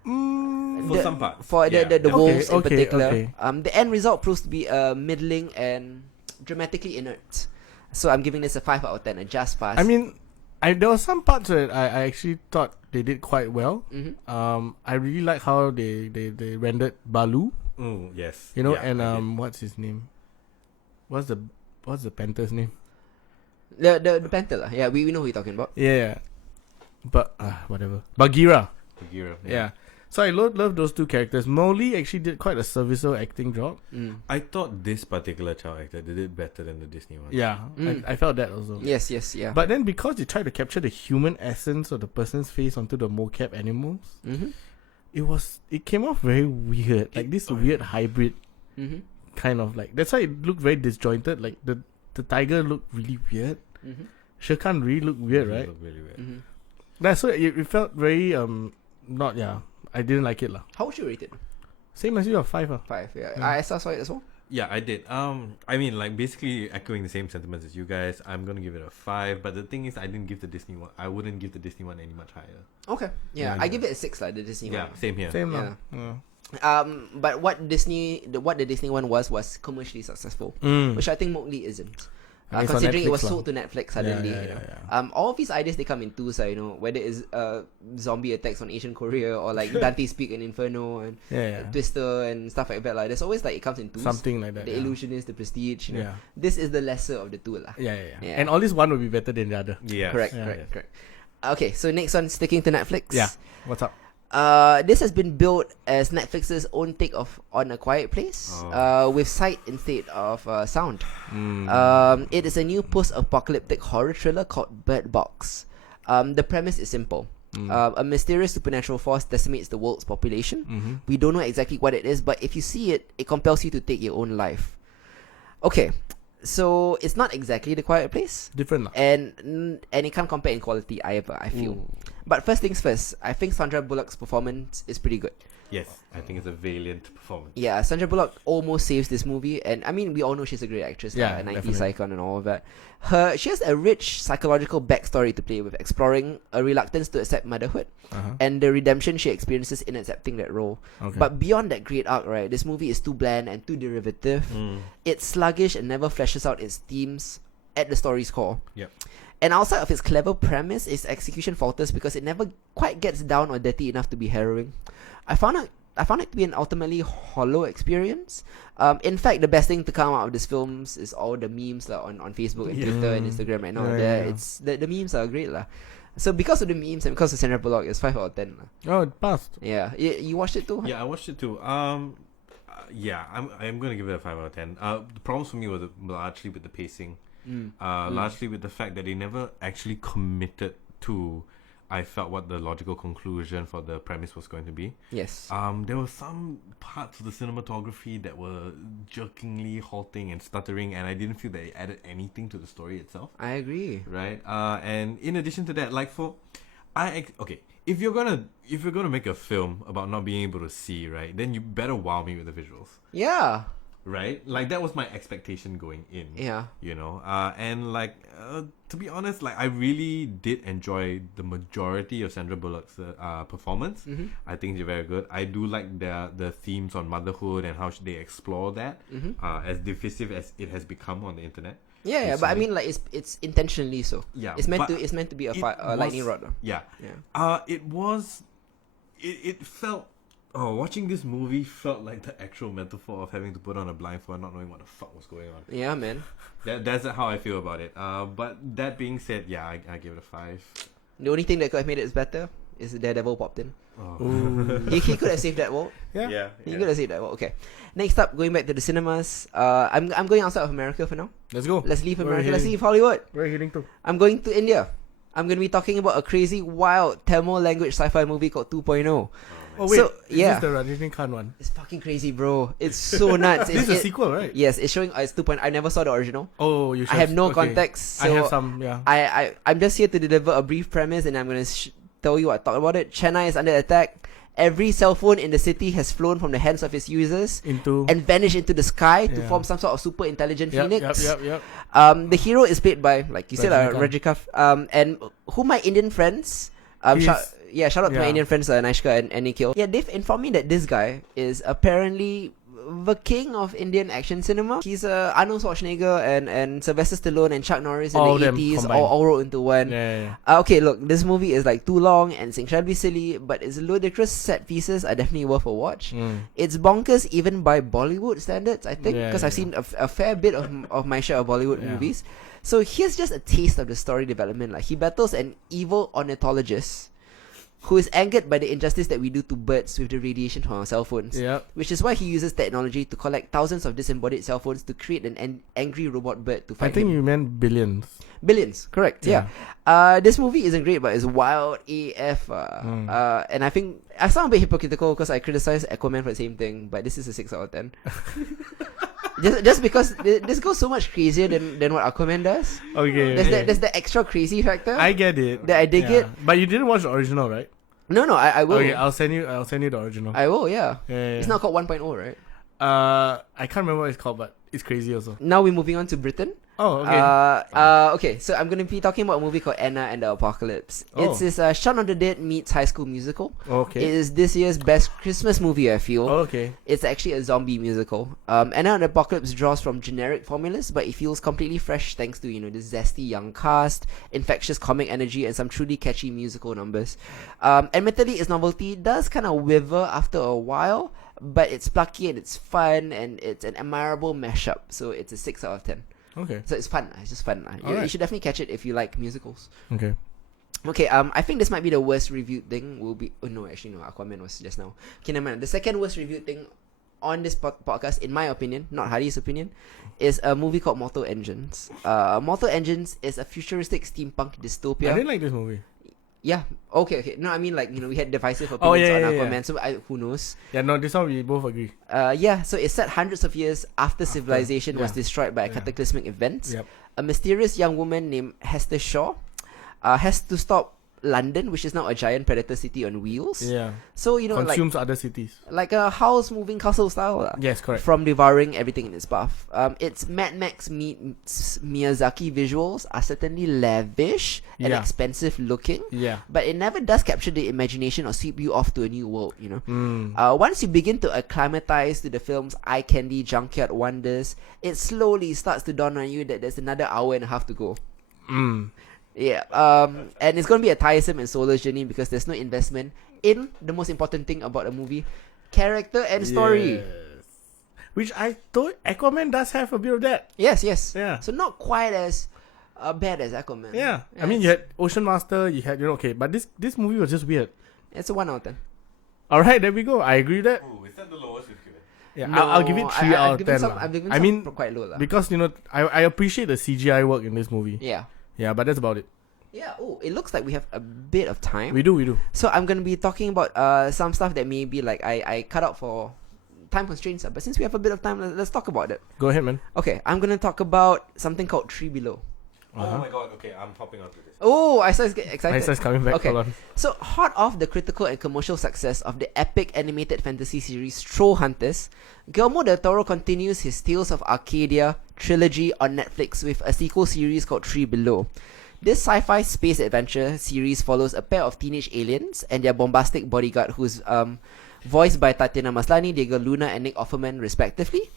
For some parts. For the wolves in particular. Okay. The end result proves to be middling and dramatically inert. So I'm giving this a 5 out of 10, a just pass. I mean, there were some parts that I actually thought they did quite well. I really like how they rendered Baloo. Oh yes. You know, and what's his name? What's the panther's name? The panther. Yeah, we know who you're talking about. Yeah. But whatever. Bagheera. Yeah. So I love those two characters. Mowgli actually did quite a serviceable acting job. I thought this particular child actor did it better than the Disney one. Yeah, I felt that also. Yes, yeah. But then because they tried to capture the human essence of the person's face onto the mocap animals, it came off very weird. Like this weird hybrid kind of like. That's why it looked very disjointed. Like the tiger looked really weird. Shere Khan really looked weird, right? Looked really weird. That's why it felt very I didn't like it lah. How would you rate it? Same as you, 5. 5. Yeah. I saw it as well. Yeah, I did. I mean, like basically echoing the same sentiments as you guys. I'm gonna give it a 5. But the thing is, I didn't give the Disney one. I wouldn't give the Disney one any much higher. Okay. Yeah, I give it a 6 like the Disney one. Yeah, same here. Same yeah. Yeah. But what the Disney one was commercially successful, which I think Mowgli isn't. Considering it was sold to Netflix suddenly, all of these ideas they come in twos, whether it's zombie attacks on Asian Korea or like Dante's Peak and Inferno and Twister and stuff like that. Like there's always like it comes in twos. Something like that. The Illusionist, the Prestige. This is the lesser of the two, lah. Yeah. And all this one will be better than the other. Yeah. Correct. Okay, so next one, sticking to Netflix. Yeah. What's up? This has been billed as Netflix's own take on A Quiet Place, with sight instead of sound. It is a new post-apocalyptic horror thriller called Bird Box. The premise is simple. A mysterious supernatural force decimates the world's population. We don't know exactly what it is, but if you see it, it compels you to take your own life. Okay, so it's not exactly The Quiet Place. Different. And it can't compare in quality either, I feel. But first things first, I think Sandra Bullock's performance is pretty good. Yes, I think it's a valiant performance. Yeah, Sandra Bullock almost saves this movie, and I mean, we all know she's a great actress, a 90s icon and all of that. She has a rich psychological backstory to play with, exploring a reluctance to accept motherhood and the redemption she experiences in accepting that role. But beyond that great arc, right, this movie is too bland and too derivative. It's sluggish and never fleshes out its themes at the story's core. Yep. And outside of its clever premise, its execution falters because it never quite gets down or dirty enough to be harrowing. I found it to be an ultimately hollow experience. In fact, the best thing to come out of these films is all the memes on Facebook and Twitter and Instagram right now. It's the memes are great lah. So because of the memes and because of Sandra Bullock, it's 5 out of 10 lah. Oh, it passed. Yeah, you watched it too? Yeah, I watched it too. Yeah, I'm gonna give it a 5 out of 10. The problems for me were largely with the pacing, largely with the fact that they never actually committed to, I felt, what the logical conclusion for the premise was going to be. Yes. There were some parts of the cinematography that were jerkingly halting and stuttering, and I didn't feel that it added anything to the story itself. I agree. Right. And in addition to that, like if you're gonna make a film about not being able to see, right, then you better wow me with the visuals. Yeah. Right? Like, that was my expectation going in. Yeah. You know? And, like, to be honest, like, I really did enjoy the majority of Sandra Bullock's performance. Mm-hmm. I think they're very good. I do like the themes on motherhood and how they explore that, as divisive as it has become on the internet. Yeah, but I mean, like, it's intentionally so. Yeah. It's meant to be a lightning rod. Though. Yeah. Yeah. It felt... Oh, watching this movie felt like the actual metaphor of having to put on a blindfold and not knowing what the fuck was going on. Yeah, man. That's how I feel about it. But that being said, yeah, I give it a 5. The only thing that could have made it better is the Daredevil popped in. Oh. He could have saved that world. Yeah. He could have saved that world. Okay. Next up, going back to the cinemas. I'm going outside of America for now. Let's go. Let's leave America. Let's leave Hollywood. Where are you heading to? I'm going to India. I'm going to be talking about a crazy, wild Tamil language sci-fi movie called 2.0. Oh wait, so, is this the Rajinikanth one? It's fucking crazy, bro. It's so nuts. This is a sequel, right? Yes, it's showing. It's 2.0. I never saw the original. Oh, you should. I have no context. So I have some. Yeah. I'm just here to deliver a brief premise, and I'm gonna tell you what I thought about it. Chennai is under attack. Every cell phone in the city has flown from the hands of its users and vanished into the sky to form some sort of super intelligent phoenix. Yep. The hero is played by, like you said, Rajinikanth. And who my Indian friends. Shout out to my Indian friends Naishka and Nikhil. Yeah, they've informed me that this guy is apparently the king of Indian action cinema. He's Arnold Schwarzenegger and Sylvester Stallone and Chuck Norris in the 80s all rolled into one. Okay, look, this movie is like too long and it's incredibly silly, but its ludicrous set pieces are definitely worth a watch. It's bonkers even by Bollywood standards, I think, because I've seen a fair bit of my share of Bollywood movies. So here's just a taste of the story development. Like, he battles an evil ornithologist who is angered by the injustice that we do to birds with the radiation from our cell phones. Which is why he uses technology to collect thousands of disembodied cell phones to create an angry robot bird to fight him. I think you meant billions. Billions, correct, yeah. This movie isn't great, but it's wild AF. And I think I sound a bit hypocritical because I criticize Aquaman for the same thing, but this is a 6 out of 10. Just because this goes so much crazier than what Aquaman does. Okay. There's the extra crazy factor. I get it. That I dig it. But you didn't watch the original, right? No, I will. Okay, I'll send you the original. I will, yeah. It's not called 1.0, right? I can't remember what it's called, but it's crazy also. Now we're moving on to Britain. Oh, okay. Okay, so I'm going to be talking about a movie called Anna and the Apocalypse. It's this Shaun of the Dead meets High School Musical. Okay. It is this year's best Christmas movie, I feel. Okay. It's actually a zombie musical. Anna and the Apocalypse draws from generic formulas, but it feels completely fresh thanks to, the zesty young cast, infectious comic energy, and some truly catchy musical numbers. Admittedly, its novelty does kind of wither after a while, but it's plucky and it's fun and it's an admirable mashup. So it's a 6 out of 10. Okay. So it's fun. It's just fun. You should definitely catch it if you like musicals. Okay. Okay, I think this might be the worst reviewed thing. Aquaman was just now. Okay, never mind. The second worst reviewed thing on this podcast, in my opinion, not Hedy's opinion, is a movie called Mortal Engines. Mortal Engines is a futuristic steampunk dystopia. I didn't like this movie. Yeah. Okay. No, I mean, like, we had divisive opinions on Aquaman, so who knows? Yeah, no, this one we both agree. So it's set hundreds of years after civilization was destroyed by cataclysmic events. A mysterious young woman named Hester Shaw has to stop London, which is now a giant predator city on wheels. Yeah. So, consumes other cities. Like a house moving castle style. Yes, correct. From devouring everything in its path. It's Mad Max meets Miyazaki. Visuals are certainly lavish and expensive looking. Yeah. But it never does capture the imagination or sweep you off to a new world, Once you begin to acclimatize to the film's eye candy junkyard wonders, it slowly starts to dawn on you that there's another hour and a half to go. Yeah, and it's going to be a tiresome and soulless journey because there's no investment in the most important thing about a movie, character and story. Yes. Which I thought Aquaman does have a bit of that. Yes. Yeah. So not quite as bad as Aquaman. Yeah. I mean, you had Ocean Master, you had, okay, but this movie was just weird. It's a 1 out of 10. Alright, there we go. I agree with that. Ooh, is that the lowest you've given? Yeah, No, I'll give it 3 out of 10. I've given some quite low lah. Because I appreciate the CGI work in this movie. Yeah. Yeah, but that's about it. Yeah. Oh, it looks like we have a bit of time. We do. So I'm gonna be talking about some stuff that maybe like I cut out for time constraints. But since we have a bit of time, let's talk about it. Go ahead, man. Okay, I'm gonna talk about something called Tree Below. Oh my god, okay, I'm hopping onto this. Oh, I saw get excited. Isa's coming back. Okay. Hold on. So, hot off the critical and commercial success of the epic animated fantasy series Troll Hunters, Guillermo del Toro continues his Tales of Arcadia trilogy on Netflix with a sequel series called Tree Below. This sci-fi space adventure series follows a pair of teenage aliens and their bombastic bodyguard who's voiced by Tatiana Maslany, Diego Luna, and Nick Offerman respectively.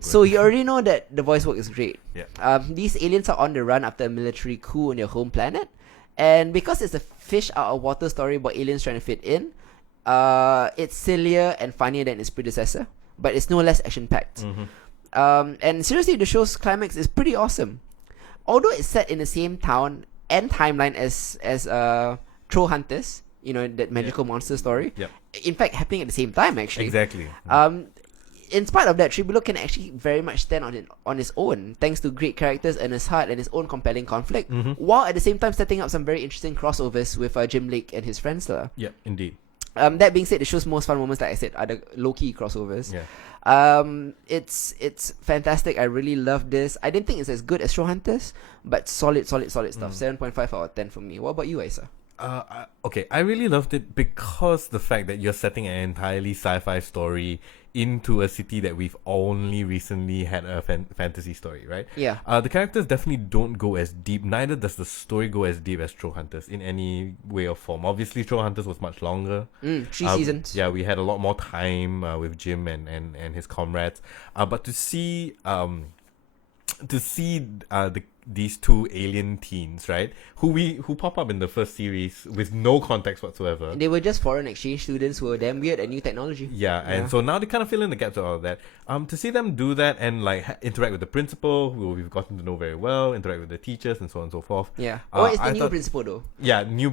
So you already know that the voice work is great. Yeah. These aliens are on the run after a military coup on their home planet. And because it's a fish out of water story about aliens trying to fit in, it's sillier and funnier than its predecessor, but it's no less action-packed. And seriously, the show's climax is pretty awesome. Although it's set in the same town and timeline as Troll Hunters, you know, that magical monster story. Yep. In fact, happening at the same time, actually. Exactly. In spite of that, Tree Below can actually very much stand on its own, thanks to great characters and his heart and his own compelling conflict, while at the same time setting up some very interesting crossovers with Jim Lake and his friends. Yeah, indeed. That being said, the show's most fun moments, like I said, are the low-key crossovers. Yeah. It's fantastic. I really love this. I didn't think it's as good as Troll Hunters, but solid stuff. 7.5 out of 10 for me. What about you, Isa? Okay, I really loved it because the fact that you're setting an entirely sci-fi story into a city that we've only recently had a fantasy story, right? Yeah. The characters definitely don't go as deep. Neither does the story go as deep as Troll Hunters in any way or form. Obviously, Troll Hunters was much longer. 3 seasons. Yeah, we had a lot more time with Jim and his comrades. But to see these two alien teens, right, who pop up in the first series with no context whatsoever. They were just foreign exchange students who were damn weird at new technology. Yeah, and so now they kind of fill in the gaps of all of that. To see them do that and like interact with the principal, who we've gotten to know very well, interact with the teachers and so on and so forth. Yeah. It's the new principal though. Yeah, new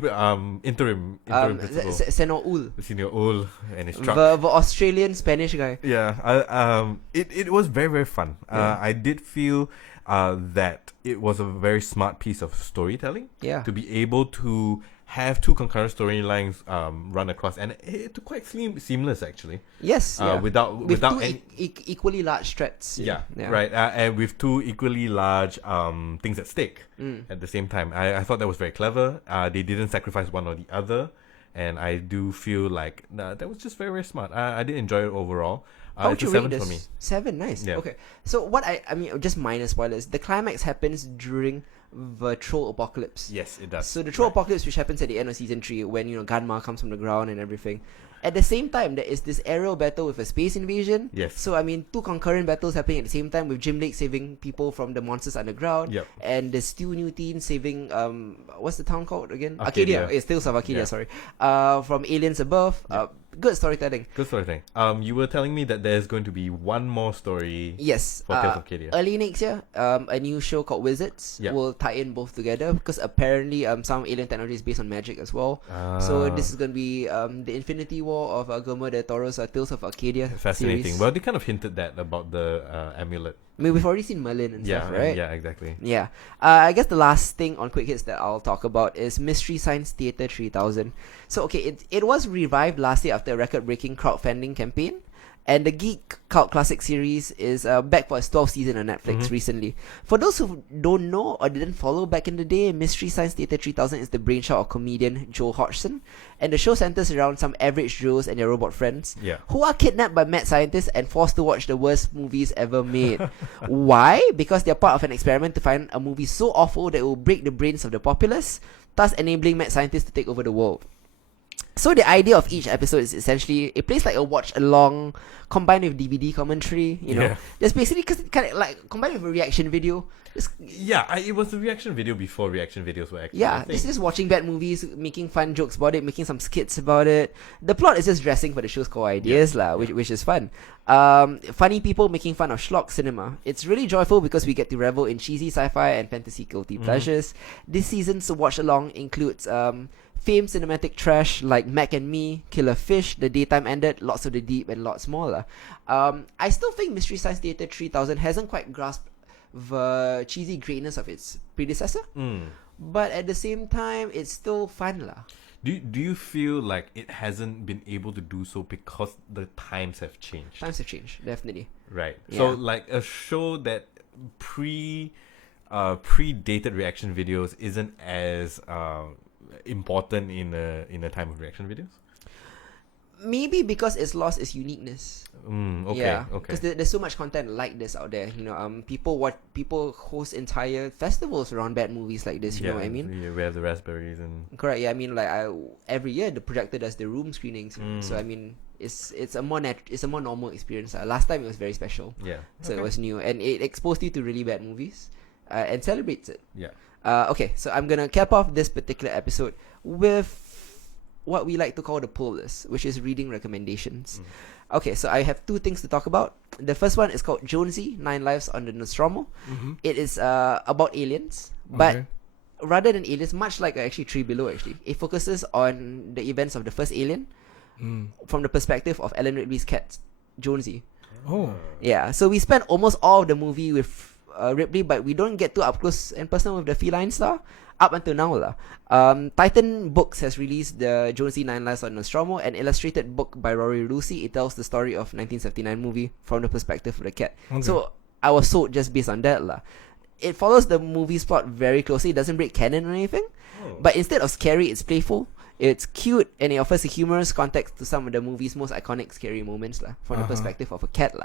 interim principal. Senor Ul. Senior Ul and his truck. The Australian Spanish guy. Yeah. It was very, very fun. I did feel that it was a very smart piece of storytelling. Yeah. To be able to have two concurrent storylines run across, and it took quite seamless actually. Yes. Without two any equally large threats. Yeah. Right. And with two equally large things at stake at the same time. I thought that was very clever. They didn't sacrifice one or the other, and I do feel like that was just very, very smart. I did enjoy it overall. How would you rate this? For me. 7, nice. Yeah. Okay. So what I mean, just minor spoilers. The climax happens during the troll apocalypse. Yes, it does. So the troll apocalypse, which happens at the end of season 3, when Ganma comes from the ground and everything. At the same time, there is this aerial battle with a space invasion. Yes. So I mean, two concurrent battles happening at the same time, with Jim Lake saving people from the monsters underground. Yep. And the two new teens saving what's the town called again? Arcadia. It's Tales of Arcadia. Yeah. Sorry. From aliens above. Yep. Good storytelling. Good storytelling. You were telling me that there's going to be one more story. Yes. For Tales of Arcadia. Early next year, a new show called Wizards will tie in both together, because apparently some alien technology is based on magic as well. So this is going to be the Infinity War of Guillermo del Toro's Tales of Arcadia. Fascinating. Series. Well, they kind of hinted that about the amulet. I mean, we've already seen Merlin and stuff, right? Yeah, exactly. Yeah. I guess the last thing on Quick Hits that I'll talk about is Mystery Science Theater 3000. So, okay, it was revived last year after a record-breaking crowdfunding campaign. And the Geek Cult Classic series is back for its 12th season on Netflix recently. For those who don't know or didn't follow back in the day, Mystery Science Theater 3000 is the brainchild of comedian Joel Hodgson. And the show centers around some average Joes and their robot friends who are kidnapped by mad scientists and forced to watch the worst movies ever made. Why? Because they're part of an experiment to find a movie so awful that it will break the brains of the populace, thus enabling mad scientists to take over the world. So the idea of each episode is essentially it plays like a watch along combined with DVD commentary, you know. Just basically kind of like combined with a reaction video. It was a reaction video before reaction videos were actually. This is watching bad movies, making fun jokes about it, making some skits about it. The plot is just dressing for the show's core ideas, which is fun. Funny people making fun of schlock cinema. It's really joyful because we get to revel in cheesy sci-fi and fantasy guilty pleasures. This season's watch along includes famed cinematic trash like Mac and Me, Killer Fish, The Daytime Ended, Lots of the Deep, and lots more. I still think Mystery Science Theater 3000 hasn't quite grasped the cheesy greatness of its predecessor, but at the same time, it's still fun. Do you feel like it hasn't been able to do so because the times have changed? Times have changed, definitely. Right. Yeah. So like a show that predated reaction videos isn't as important in a time of reaction videos? Maybe because it's lost its uniqueness. Okay. Yeah, because there's so much content like this out there. People host entire festivals around bad movies like this. You know what I mean? Yeah, where the raspberries and correct. Yeah, I mean every year the projector does the room screenings. So I mean it's a more normal experience. Last time it was very special. Yeah. So it was new and it exposed you to really bad movies, and celebrates it. Yeah. Okay, so I'm gonna cap off this particular episode with what we like to call the pull list, which is reading recommendations. Okay, so I have two things to talk about. The first one is called Jonesy, 9 Lives on the Nostromo. It is about aliens, but rather than aliens, much like actually Three Below, it focuses on the events of the first alien from the perspective of Ellen Ripley's cat, Jonesy. Oh. Yeah, so we spent almost all of the movie with Ripley, but we don't get too up close and personal with the feline star up until now. Titan Books has released the Jonesy 9 Lives on Nostromo, an illustrated book by Rory Lucy. It tells the story of 1979 movie from the perspective of the cat. So I was sold just based on that. It follows the movie's plot very closely. It doesn't break canon or anything. But instead of scary, it's playful. It's cute, and it offers a humorous context to some of the movie's most iconic scary moments from the perspective of a cat.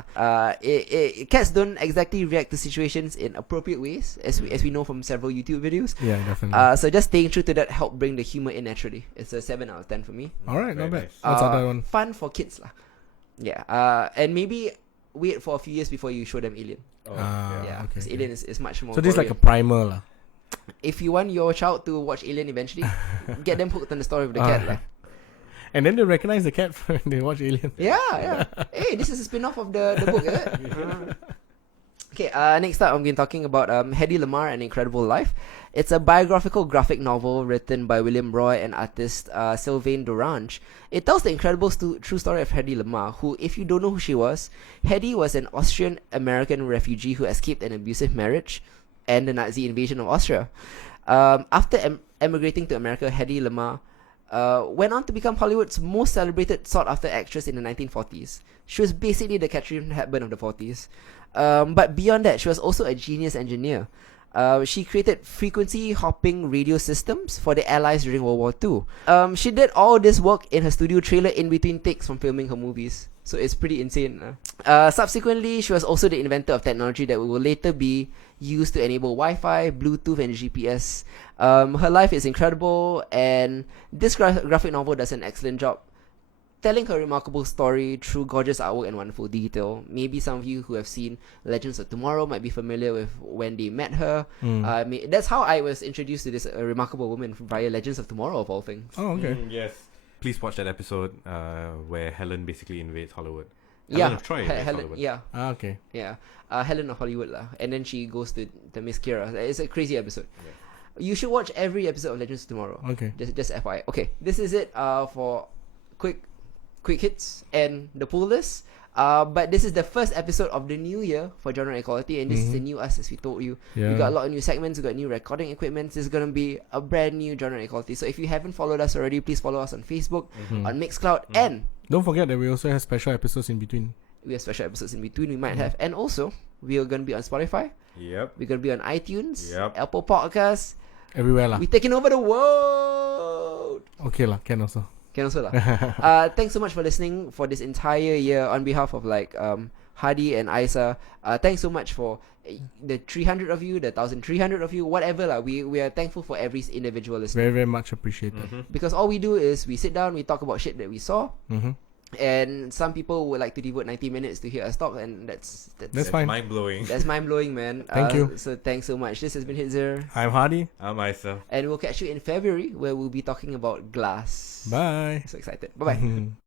Cats don't exactly react to situations in appropriate ways, as we know from several YouTube videos. Yeah, definitely. So just staying true to that helped bring the humor in naturally. It's a 7 out of 10 for me. Alright, not bad. Nice. What's that one? Fun for kids. Yeah. And maybe wait for a few years before you show them Alien. Okay. Because Alien is much more. So this is like a gory. primer. If you want your child to watch Alien eventually, get them hooked on the story of the cat. And then they recognize the cat when they watch Alien. Yeah. Hey, this is a spin-off of the book, is it? Okay, next up I'm going to be talking about Hedy Lamarr, An Incredible Life. It's a biographical graphic novel written by William Roy and artist Sylvain Dorange. It tells the incredible true story of Hedy Lamarr, who, if you don't know who she was, Hedy was an Austrian-American refugee who escaped an abusive marriage and the Nazi invasion of Austria. After emigrating to America, Hedy Lamarr went on to become Hollywood's most celebrated sought-after actress in the 1940s. She was basically the Katharine Hepburn of the 40s. But beyond that, she was also a genius engineer. She created frequency-hopping radio systems for the Allies during World War II. She did all this work in her studio trailer in between takes from filming her movies. So it's pretty insane. Subsequently, she was also the inventor of technology that will later be used to enable Wi-Fi, Bluetooth, and GPS. Her life is incredible, and this graphic novel does an excellent job telling her remarkable story through gorgeous artwork and wonderful detail. Maybe some of you who have seen Legends of Tomorrow might be familiar with when they met her. That's how I was introduced to this remarkable woman via Legends of Tomorrow, of all things. Oh, okay. Yes. Please watch that episode where Helen basically invades Hollywood. Helen of Troy invades Hollywood. Yeah. Okay. Yeah. Helen of Hollywood. And then she goes to Miss Kira. It's a crazy episode. Yeah. You should watch every episode of Legends of Tomorrow. Okay. Just FYI. Okay. This is it for quick hits and the pull list. But this is the first episode of the new year for Genre Equality, and this is the new us, as we told you. We got a lot of new segments, we got new recording equipment. This is going to be a brand new Genre Equality. So if you haven't followed us already, please follow us on Facebook, on Mixcloud, and don't forget that we also have special episodes in between. We have special episodes in between, we might have. And also, we are going to be on Spotify. Yep. We're going to be on iTunes, Yep. Apple Podcasts. Everywhere lah. We're taking over the world. Okay lah, can also. Can also lah. Thanks so much for listening for this entire year on behalf of Hedy and Isa. Thanks so much for the 300 of you, the 1,300 of you, whatever lah. We are thankful for every individual listener. Very, very much appreciated. Because all we do is we sit down, we talk about shit that we saw. And some people would like to devote 90 minutes to hear us talk, and that's fine. Mind blowing. That's mind blowing, man. Thank you. So thanks so much. This has been Hitzer. I'm Hedy. I'm Isa. And we'll catch you in February, where we'll be talking about glass. Bye. So excited. Bye bye.